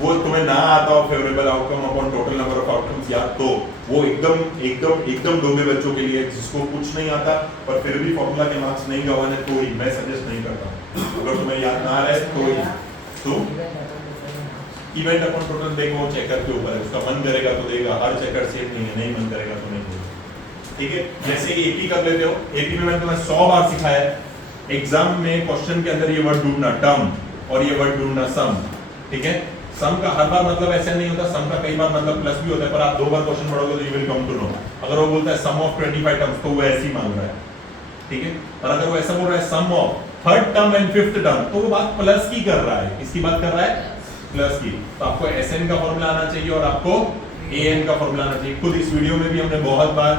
वो तुम्हें ना आता हो favourable outcome upon total number of outcomes याद, तो वो एकदम डोंगे बच्चों के लिए, जिसको कुछ नहीं आता पर फिर भी फॉर्मूला के मार्क्स नहीं गवाने, तो ही मैं सजेस्ट नहीं करता। अगर तुम्हें याद ना आ रहा है तो इवेंट अपॉन टोटल देखो, चेकर के ऊपर है, उसका मन करेगा तो देगा, हर चेकर सेम नहीं है, नहीं मन करेगा तो नहीं देगा, ठीक है। जैसे कि एपी कर लेते हो, एपी में मैंने तुम्हें 100 बार सिखाया है, एग्जाम में क्वेश्चन के अंदर ये वर्ड ढूंढना टर्म और ये वर्ड ढूंढना सम, ठीक है। सम का हर बार मतलब ऐसा नहीं होता, सम का कई बार मतलब प्लस भी होता है, पर आप 2 बार क्वेश्चन पढ़ोगे तो you will come to know. अगर वो बोलता है सम ऑफ 25 टर्म्स तो वो ऐसे ही मांग रहा है, ठीक है। और अगर वो ऐसा बोल रहा है sum of 3rd term and 5th term, तो वो बात प्लस की कर रहा है, किसकी बात कर रहा है? प्लस की। तो आपको SN का फॉर्मूला आना चाहिए और आपको AN का फॉर्मूला आना चाहिए। खुद इस वीडियो में भी हमने बहुत बार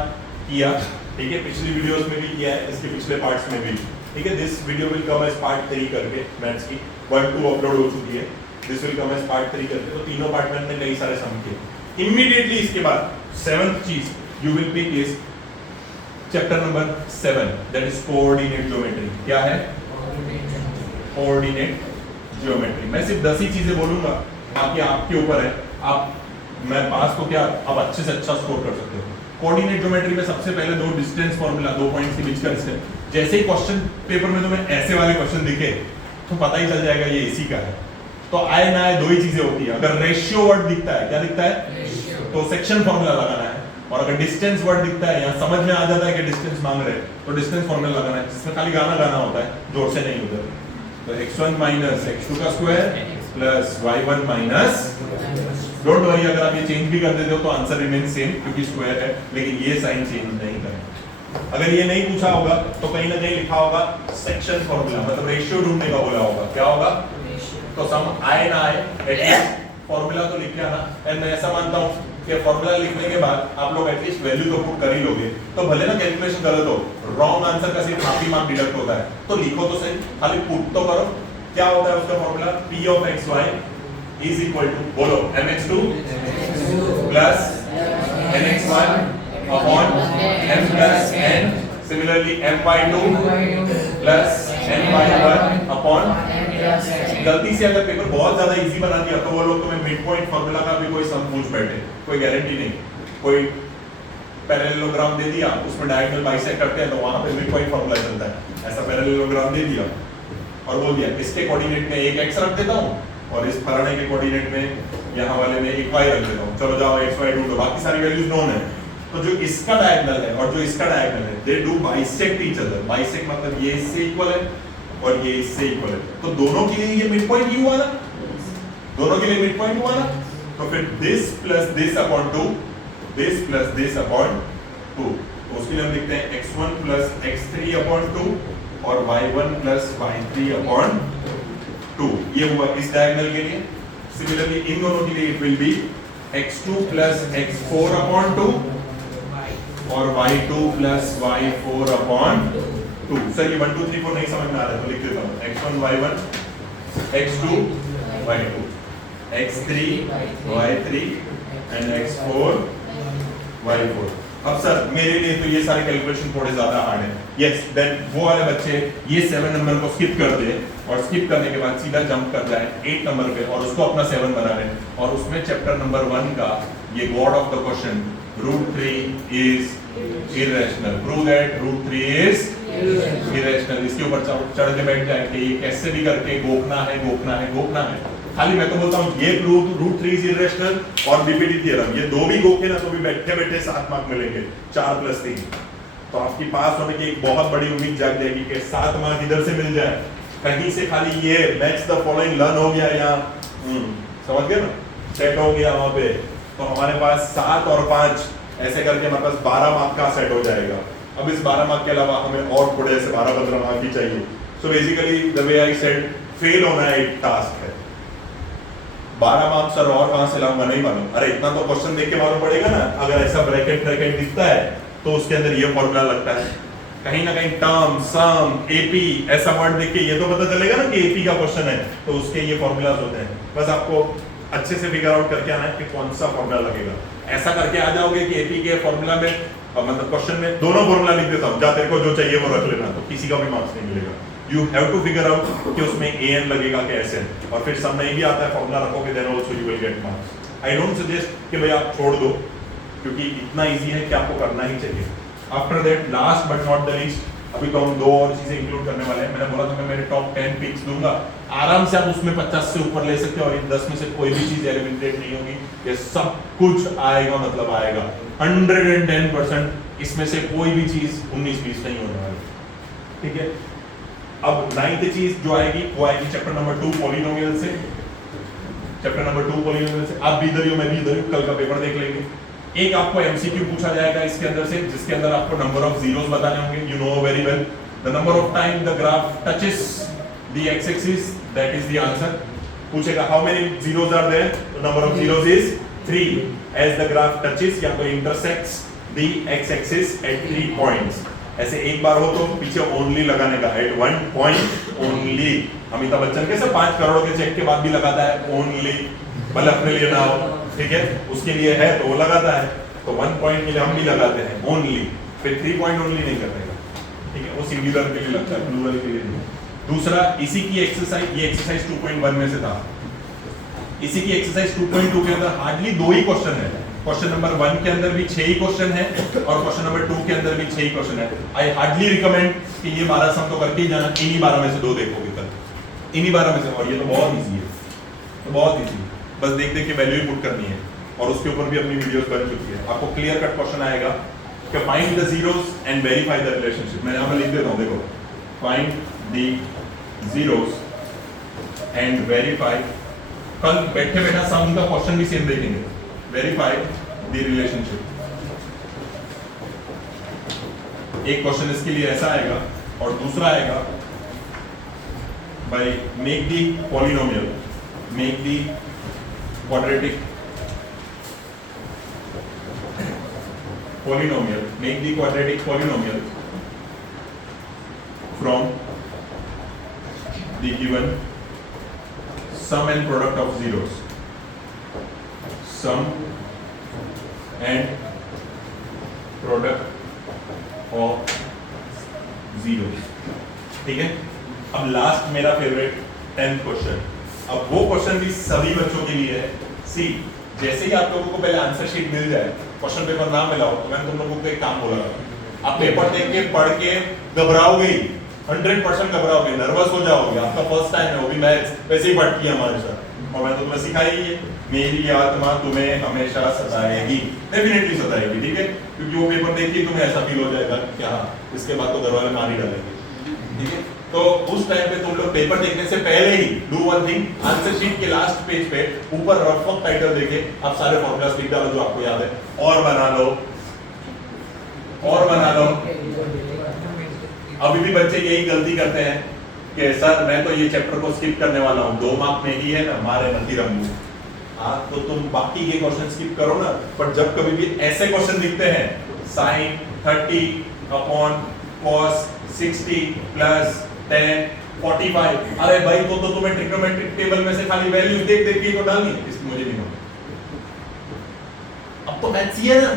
किया, ठीक है, पिछली वीडियोस में भी किया है, इसके पिछले पार्ट्स में भी, ठीक है। This video will come as part 3 करके, मैथ्स की 1-2 अपलोड हो चुकी है, this will come as part 3 करके, तो तीनों पार्ट में हमने कई सारे सम किए। इमीडिएटली इसके बाद 7th चीज you will pick is chapter number 7, that is coordinate geometry. क्या है? Coordinate geometry. मैं सिर्फ 10 ही चीजें बोलूंगा, बाकी आपके ऊपर है, आप मैं पास तो क्या आप अच्छे से अच्छा स्कोर कर सकते हो। कोऑर्डिनेट ज्योमेट्री में सबसे पहले 2 डिस्टेंस फार्मूला, 2 पॉइंट्स के बीच का डिस्टेंस। जैसे ही क्वेश्चन पेपर में तुम्हें ऐसे वाले क्वेश्चन दिखे तो पता ही चल जाएगा ये इसी का है। तो आए ना आए 2 ही चीजें होती है, अगर रेशियो वर्ड दिखता है, क्या दिखता है? तो सेक्शन फार्मूला लगाना है, और अगर डिस्टेंस वर्ड दिखता है, या समझ में आ जाता है कि डिस्टेंस मांग रहे हैं, तो डिस्टेंस फार्मूला लगाना है, जिसमें खाली गाना गाना होता है, जोर से नहीं होता। तो x1 माइनस x2 का square plus y1 minus, don't worry अगर आप ये चेंज भी कर देते हो तो आंसर रिमेन सेम, क्योंकि स्क्वायर है, लेकिन ये साइन चेंज नहीं करें, अगर ये नहीं पूछा होगा तो कहीं ना कहीं लिखा होगा सेक्शन फॉर्मूला, मतलब रेशियो ढूंढने का बोला होगा, क्या होगा? तो सम आए ना आए एटलीस्ट फॉर्मूला तो लिख के आना। एंड मैं ऐसा मानता हूँ कि फॉर्मूला लिखने के बाद आप लोग एटलीस्ट वैल्यू तो पुट कर ही लोगे, तो भले ना कैलकुलेशन गलत हो, रॉन्ग आंसर का सिर्फ हाफ ही मार्क डिडक्ट होता है, तो लिखो तो सही, खाली पुट तो करो। क्या होता है उसका formula? p of xy is equal to, बोलो, mx2 plus nx1 upon m plus n, similarly my2 plus ny1 upon। गलती से अगर पेपर बहुत ज्यादा इजी बना दिया तो वो लोग तुम्हें मिड पॉइंट फार्मूला का भी कोई सम पूछ बैठे, कोई गारंटी नहीं। कोई पैरेललोग्राम दे दिया, उसमें डायगोनल बाइसेक्ट करते हैं तो वहां पे मिड पॉइंट फार्मूला चलता है। ऐसा पैरेललोग्राम दे दिया और बोल दिया इसके कोऑर्डिनेट में एक x रख देता हूं और इस फलाने के कोऑर्डिनेट में यहाँ वाले में एक y रख देता हूं, चलो जाओ x y ढूंढो, बाकी सारी वैल्यूज नोन है। तो जो इसका डायगोनल है और जो इसका डायगोनल है, they do bisect each other. Bisect मतलब ये इससे इक्वल है और ये इससे इक्वल है, तो दोनों के लिए ये मिड पॉइंट ही हुआ ना, दोनों के लिए मिड पॉइंट हुआ ना। तो फिर this plus this upon 2, this plus this upon 2, तो उसके लिए हम लिखते हैं x1 प्लस x3 अपॉन 2 और y1 प्लस y3 अपॉन 2। ये हुआ इस डायगोनल के लिए। सिमिलरली इन दोनों के लिए it will be x2 plus x4 upon 2 और y2 plus y4 upon 2। Sir ये 1 2 3 4 नहीं समझ में आ रहा है तो लिख देता हूँ x1 y1 x2 y2 x3 y3 and x4 y4। अब सर मेरे लिए तो ये सारे कैलकुलेशन थोड़े ज्यादा हार्ड है। यस, देन वो वाले बच्चे ये 7 नंबर को स्किप कर दे और स्किप करने के बाद सीधा जंप कर जाए 8 नंबर पे और उसको अपना 7 बना ले, और उसमें चैप्टर नंबर 1 का ये God of the question √3 is irrational, prove that √3 is irrational, इसके ऊपर चढ़ के बैठ जाए कि ये कैसे भी करके गोखना है गोखना है गोखना है। खाली मैं तो बोलता हूँ ये प्रूव √3 इज इरेशनल और बीपीटी थ्योरम, ये दो भी गोखे ना तो भी बैठे बैठे 7 मार्क मिलेंगे, 4 + 3। तो आपकी पास होने की एक बहुत बड़ी उम्मीद जाग जाएगी कि 7 मार्क इधर से मिल जाए, कहीं से खाली ये मैच द फॉलोइंग लर्न हो गया यहाँ, समझ गए ना, सेट हो गया वहां पे, तो हमारे पास 7 और 5 ऐसे करके हमारे पास 12 मार्क का सेट हो जाएगा। अब इस 12 मार्क के अलावा हमें और थोड़े ऐसे 12-15 मार्क ही चाहिए। So basically the way I said, fail होना एक टास्क है। 12 मार्क्स सर और कहां से लाऊंगा नहीं मालूम। अरे इतना तो क्वेश्चन देख के मालूम पड़ेगा ना, अगर ऐसा ब्रैकेट दिखता है तो उसके अंदर ये फॉर्मूला लगता है, कहीं ना कहीं टर्म सम एपी ऐसा वर्ड देख के ये तो पता चलेगा ना कि एपी का क्वेश्चन है, तो उसके ये फॉर्मूलाज होते हैं। बस आपको अच्छे से फिगर आउट करके आना है कि कौन सा फॉर्मूला लगेगा। ऐसा करके आ जाओगे कि एपी के फॉर्मूला में मतलब क्वेश्चन में दोनों फॉर्मूला लिख देता हूं, जा तेरे को जो चाहिए वो रख लेना, तो किसी का भी मार्क्स नहीं मिलेगा। You have to figure out कि उसमें an लगेगा कि sn, और फिर सब नहीं भी आता है फॉर्मूला रखोगे then also you will get marks. I don't suggest कि भाई आप छोड़ दो, क्योंकि इतना इजी है कि आपको करना ही चाहिए। After that last but not the least, अभी तो हम 2 और चीजें इंक्लूड करने वाले हैं। मैंने बोला था मैं मेरे टॉप 10 पिक्स दूंगा, आराम से आप उसमें 50 से ऊपर ले सकते हो, और इन 10 में से कोई भी चीज एलिमिनेट नहीं होगी, ये सब कुछ आएगा, मतलब आएगा 110%। इसमें से कोई भी चीज 19-20 नहीं होने वाली, ठीक है। अब 9th चीज जो आएगी वो आएगी चैप्टर नंबर 2 पॉलिनोमियल से। चैप्टर नंबर 2 पॉलिनोमियल से आप भी इधर ही हो, मैं भी इधर हूं, कल का पेपर देख लेंगे। एक आपको एमसीक्यू पूछा जाएगा इसके अंदर से, जिसके अंदर आपको नंबर ऑफ जीरोस बताने होंगे। You know very well the number of time the graph touches the x axis, that is the answer. पूछेगा how many zeros are there, the number of zeros is 3 as the graph touches या तो intersects the x axis at 3 points. ऐसे एक बार हो तो पीछे only लगाने का, at 1 point only. Amitabh Bachchan कैसे 5 करोड़ के चेक के बाद भी लगाता है ओनली, भले अपने लिए ना हो, ठीक है, उसके लिए है तो वो लगाता है। तो 1 पॉइंट के लिए हम भी लगाते हैं ओनली, फिर 3 पॉइंट ओनली नहीं करेगा, ठीक है, वो सिंगुलर के लिए लगता है, प्लूरल के लिए नहीं। दूसरा इसी की एक्सरसाइज, ये एक्सरसाइज 2.1 में से था, इसी की एक्सरसाइज 2.2 के अंदर हार्डली 2 ही क्वेश्चन है। क्वेश्चन नंबर 1 के अंदर भी 6 ही क्वेश्चन है और क्वेश्चन नंबर 2 के अंदर भी 6 ही क्वेश्चन है। आई हार्डली रिकमेंड कि ये 12 सम तो करके ही जाना, इन्हीं 12 में से 2 देखोगे कल, इन्हीं 12 में से, और ये तो बहुत इजी है, तो बहुत इजी, बस देख देख के वैल्यू ही पुट करनी है, और उसके ऊपर भी अपनी वीडियोस बन चुकी है। आपको क्लियर कट क्वेश्चन आएगा कि find the zeros and verify the relationship. मैं यहां पे लिख देता हूं, देखो, find the zeros and verify, कल बैठे बैठा सम का क्वेश्चन भी सेम देखेंगे, वेरीफाई द रिलेशनशिप। एक क्वेश्चन इसके लिए ऐसा आएगा और दूसरा आएगा by make the polynomial, make the quadratic polynomial, make the quadratic polynomial from the given sum and product of zeros, sum and product of zeros. ठीक है, अब लास्ट मेरा फेवरेट 10th क्वेश्चन। अब वो क्वेश्चन भी सभी बच्चों के लिए है। सी, जैसे ही आप लोगों को पहले आंसर शीट मिल जाए, क्वेश्चन पेपर ना मिला हो, तो मैंने तुम लोगों को एक काम बोला, आप पेपर देख के पढ़ के घबराओगे, 100% घबराओगे, नर्वस हो जाओगे, आपका फर्स्ट टाइम है, वो भी मैथ्स, वैसे ही पढ़ती है हमारे साथ, और मैंने तो तुम्हें सिखाई ही है, मेरी आत्मा तुम्हें हमेशा सताएगी, डेफिनेटली सताएगी, ठीक है, क्योंकि वो पेपर देख के तुम्हें ऐसा फील हो जाएगा क्या इसके बाद तो घर वाले मार ही डालेंगे, ठीक है। तो उस टाइम पे तुम लोग पेपर देखने से पहले ही do one thing, answer sheet के लास्ट पेज पे ऊपर रफ वर्क टाइटल देके आप सारे फॉर्मूलास लिख डालो जो आपको याद है, और बना लो, और बना लो। अभी भी बच्चे यही गलती करते हैं कि सर मैं तो ये चैप्टर को स्किप करने वाला हूँ, 2 मार्क में ही है ना, मारे मती रंगू। हाँ, तो तुम बाकी के क्वेश्चन स्किप करो ना, पर जब कभी भी ऐसे क्वेश्चन दिखते हैं, sin 30 अपॉन cos 60 प्लस 10 45, अरे भाई तो तुम्हें ट्रिग्नोमेट्रिक टेबल में से खाली वैल्यूज देख देख के तो डालनी है, इसकी मुझे नहीं मालूम। अब तो मैथ्स ही है ना,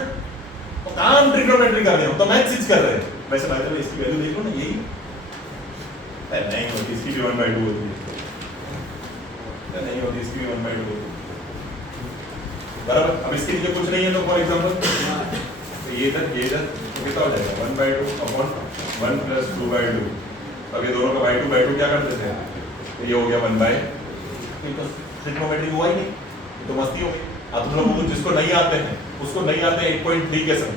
तो काम ट्रिग्नोमेट्री कर रहे हो, तो मैथ्स ही कर रहे हैं। वैसे बात है, इसकी वैल्यू देखो ना, यही नहीं होती, इसकी भी 1/2 होती है, नहीं होती, इसकी भी 1/2 होती है, बराबर। अब इसके लिए कुछ नहीं है तो फॉर एग्जांपल ये इधर तो कितना हो जाएगा 1/2 अपॉन 1 प्लस 2/2। अब ये दोनों का बाई टू क्या करते थे, तो ये हो गया 1/, तो ट्रिग्नोमेट्री हुआ ही नहीं, तो मस्ती हो गई। अब तुम लोगों को जिसको नहीं आते हैं उसको नहीं आते 8.3 के सम,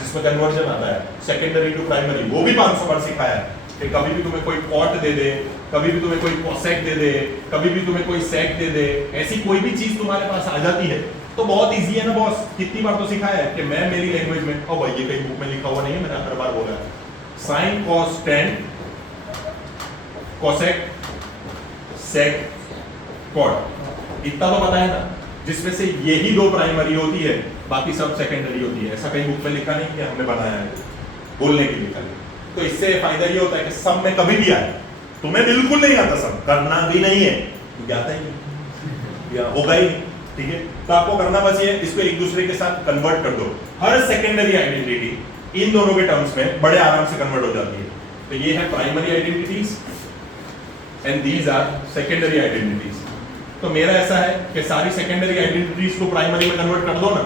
जिसमें कन्वर्जन आता है सेकेंडरी टू प्राइमरी, वो भी 500 बार सिखाया है कि कभी भी तुम्हें कोई कॉट दे दे, कभी भी तुम्हें कोई कोसेक दे दे, कभी भी तुम्हें कोई सेक दे दे, ऐसी कोई भी चीज तुम्हारे पास आ जाती है तो बहुत इजी है ना बॉस। कितनी बार तो सिखाया है कि मैं मेरी लैंग्वेज में, और भाई ये कहीं बुक में लिखा हुआ नहीं है, मैंने हर बार बोला है, sin cos 10 cosec sec cot, इतना तो पता है ना, जिसमें से यही 2 प्राइमरी होती है, बाकी सब सेकेंडरी होती है। ऐसा कहीं बुक में लिखा नहीं कि हमने बनाया है, बोलने के लिए खाली। तो इससे फायदा ये होता है कि सम में कभी भी आए, तुम्हें बिल्कुल नहीं आता सम, करना भी नहीं है क्योंकि आता ही नहीं, या होगा ही नहीं, ठीक है। तो आपको करना बस ये, इसको एक दूसरे के साथ कन्वर्ट कर दो, हर सेकेंडरी आइडेंटिटी इन दोनों के टर्म्स में बड़े आराम से कन्वर्ट हो जाती है। तो ये है primary identities and these are secondary identities. तो मेरा ऐसा है कि सारी सेकेंडरी आइडेंटिटीज को प्राइमरी में कन्वर्ट कर दो ना,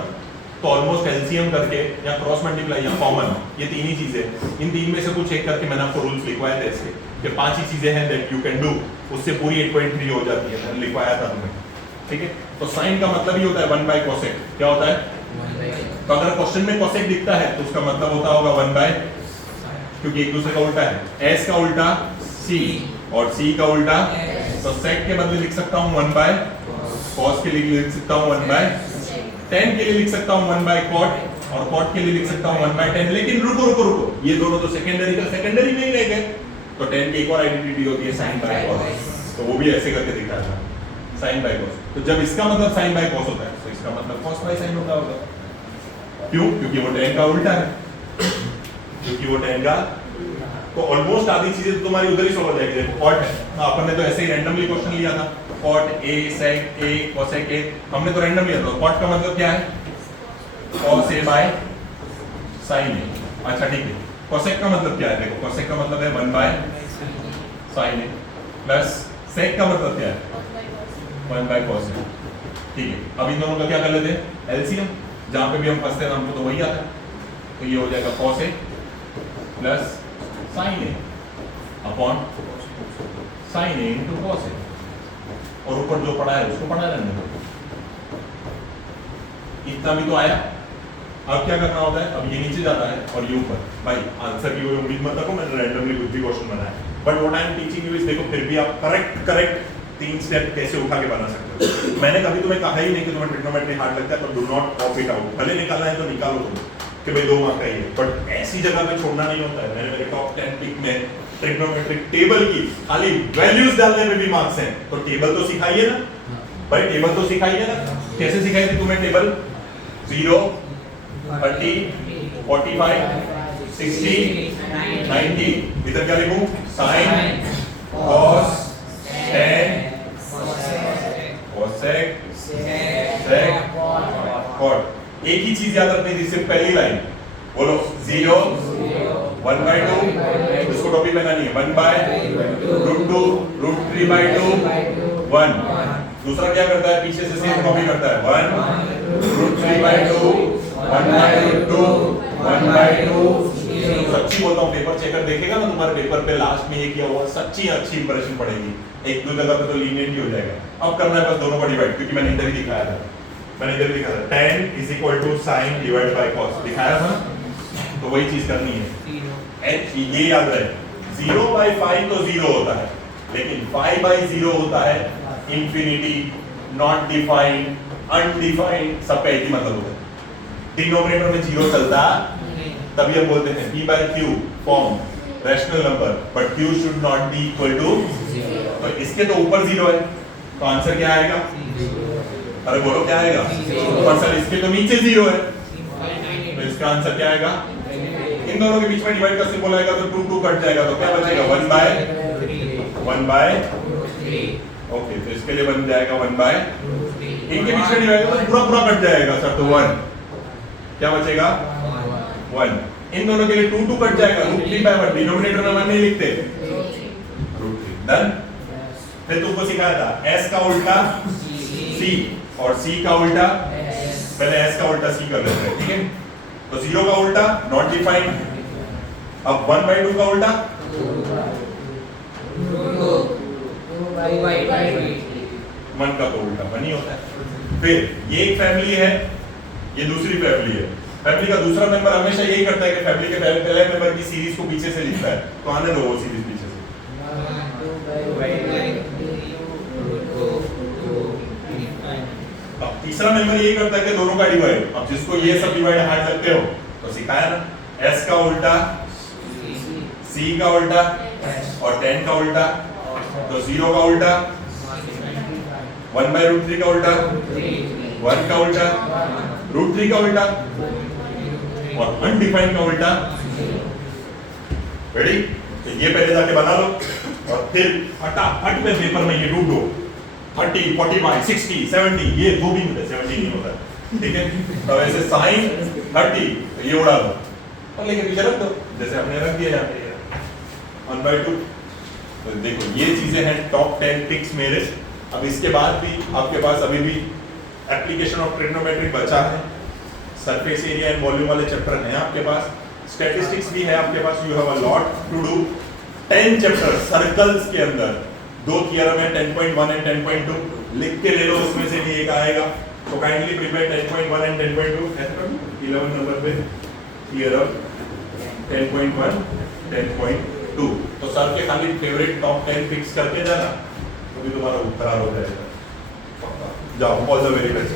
तो ऑलमोस्ट एलसीएम करके या क्रॉस मल्टीप्लाई या कॉमन, ये 3 ही चीजें, इन 3 में से कुछ एक करके मैंने आपको रूल्स लिखवाए थे इसके, कि 5 ही चीजें हैं दैट यू कैन डू, उससे पूरी 8.3 हो जाती है, मैंने लिखवाया था तुम्हें, ठीक है। तो साइन का मतलब ही होता है 1 कोसेक, क्या होता है, तो अगर क्वेश्चन में कोसेक दिखता है तो उसका मतलब होता होगा 1, क्योंकि एक दूसरे का उल्टा है, एस का उल्टा सी और सी का उल्टा, तो सेक के बदले लिख सकता हूँ 1 कॉस के लिए लिख सकता हूँ 1 10 के लिए लिख सकता हूँ 1 कॉट, और कॉट के लिए लिख सकता हूँ 1 10। लेकिन रुको रुको रुको, ये दोनों तो सेकेंडरी का सेकेंडरी में ही रह गए, तो 10 की एक और आइडेंटिटी होती है साइन बाय कॉस, तो वो भी ऐसे करके दिखा था साइन बाय कॉस। तो जब इसका मतलब साइन बाय कॉस होता है तो इसका मतलब कॉस बाय साइन होता होगा, क्यों, क्योंकि वो 10 का उल्टा है, क्योंकि वो 10 का, तो ऑलमोस्ट आधी चीजें तुम्हारी उधर ही सॉल्व हो जाएगी। देखो कॉट है, अपन ने तो ऐसे ही रैंडमली क्वेश्चन लिया था, cot A sec A cosec ए, हमने तो रैंडम लिया था। कॉट का मतलब क्या है, कॉस ए बाय साइन ए, अच्छा ठीक है। कोसेक का मतलब क्या है, देखो कोसेक का मतलब है 1 साइन ए, प्लस सेक का मतलब क्या है 1 कॉस ए, ठीक है। अब इन दोनों का क्या कर लेते हैं, एलसीएम, जहां पे भी हम फंसते हैं हमको तो वही आता है, तो ये हो जाएगा cos A plus sign A upon sine A into cos A, और ऊपर जो पढ़ा है उसको पढ़ा रहने दो, इतना भी तो आया। अब क्या करना होता है, अब ये नीचे जाता है और ये ऊपर, भाई आंसर की कोई उम्मीद मत रखो, मैंने रैंडमली कुछ भी क्वेश्चन बनाया, but what I am teaching you is, देखो फिर भी आप करेक्ट 3 स्टेप कैसे उठा के बना सकते हो। मैंने कभी तुम्हें कहा ही नहीं कि तुम्हें ट्रिग्नोमेट्री हार्ड लगता है तो do not cop it out, भले निकालना है तो निकालो तुम, कि भाई 2 मार्क का ही है, बट ऐसी जगह पे छोड़ना नहीं होता है। मैंने मेरे टॉप 10 पिक में ट्रिग्नोमेट्रिक टेबल की खाली वैल्यूज डालने में भी मार्क्स हैं, तो टेबल तो सिखाइए ना भाई, टेबल तो सिखाइए ना। कैसे सिखाई थी तुम्हें टेबल? 0, 30, 45, 60, 90। इधर क्या लिखूं? Sign, cos, tan, cosec, sec, cot. एक ही चीज याद रखनी थी, सिर्फ पहली लाइन बोलो। 0, 1/2, इसको टॉपी बनानी है। 1/√2, √3/2, 1। दूसरा क्या करता है? पीछे से सेम कॉपी करता है। 1√3/2, 1/√2, 1/2। सच्ची बोलता हूँ, पेपर चेकर देखेगा ना तुम्हारे पेपर पे लास्ट में ये किया हुआ, सच्ची अच्छी इंप्रेशन पड़ेगी। एक दो जगह पे तो लीनियंट ही हो जाएगा। अब करना है बस दोनों का डिवाइड, क्योंकि मैंने इधर ही दिखाया था। tan = sin divide by cos दिखाया था, तो वही चीज करनी है। ये याद रहे, 0/5 तो 0 होता है, लेकिन 5/0 होता है इंफिनिटी, नॉट डिफाइंड, अनडिफाइंड, सब का एक ही मतलब होता है। डिनोमिनेटर में 0 चलता, तभी हम बोलते हैं p/q form rational number, but q should not be equal to 0। तो इसके तो ऊपर 0 है, तो आंसर क्या आएगा? अरे बोलो क्या आएगा? ऊपर सर इसके तो नीचे 0 है, तो इसका आंसर क्या आएगा? इन दोनों के बीच में डिवाइड का सिंबल आएगा तो 2 कट जाएगा, तो क्या बचेगा? 1/3। ओके, तो इसके लिए बन जाएगा 1/3। इनके बीच में डिवाइड तो पूरा कट जाएगा सर, तो 1 क्या बचेगा? 1। इन दोनों के लिए 2 कट जाएगा, √3/1। डिनोमिनेटर में 1 नहीं लिखते, √3। डन। फिर तुमको सिखाया था s का उल्टा c और c का उल्टा, पहले s का उल्टा c कर लेते हैं, ठीक है? तो 0 का उल्टा नॉट डिफाइंड, अब 1/2 का उल्टा 1 का तो उल्टा 1 ही होता है। फिर ये एक फैमिली है, ये दूसरी फैमिली है। फैमिली का दूसरा मेंबर हमेशा यही करता है कि फैमिली के पहले मेंबर की सीरीज को पीछे से लिखता है, तो आने दो वो सीरीज पीछे से। अब तीसरा मेंबर यही करता है कि दोनों का डिवाइड। अब जिसको ये सब डिवाइड हार्ड लगते हो तो सिखाया ना, s का उल्टा c का उल्टा और tan का उल्टा, तो 0 का उल्टा 1/√3 का उल्टा, 1 का उल्टा, √3 का उल्टा और अनडिफाइंड का उल्टा। रेडी? तो ये पहले जाके बना लो और फिर फटाफट में पेपर में ये ढूंढो। 30, 45, 60, 70, ये 2 भी मिलते, 70 नहीं होता, ठीक है? तो ऐसे साइन 30, तो ये उड़ा दो और लेके पीछे रख दो, जैसे हमने रख दिया यहाँ पे 1/2। तो देखो ये चीजें हैं टॉप 10 पिक्स मेरे। अब इसके बाद भी आपके पास अभी भी एप्लीकेशन ऑफ ट्रिग्नोमेट्री बचा है, सरफेस एरिया एंड वॉल्यूम वाले चैप्टर हैं आपके पास, स्टैटिस्टिक्स भी है आपके पास। You have a lot to do. 10 chapter circles के अंदर 2 थियरम है, 10.1 एंड 10.2, लिख के ले लो, उसमें से भी एक आएगा। तो काइंडली प्रिपेयर 10.1 एंड 10.2। ऐसे कर लो 11 नंबर पे थियरम 10.1 10.2। तो सर के खाली फेवरेट टॉप 10 फिक्स करके जाना, तो भी तुम्हारा उत्तर हो जाएगा। जाओ, ऑल द वेरी बेस्ट।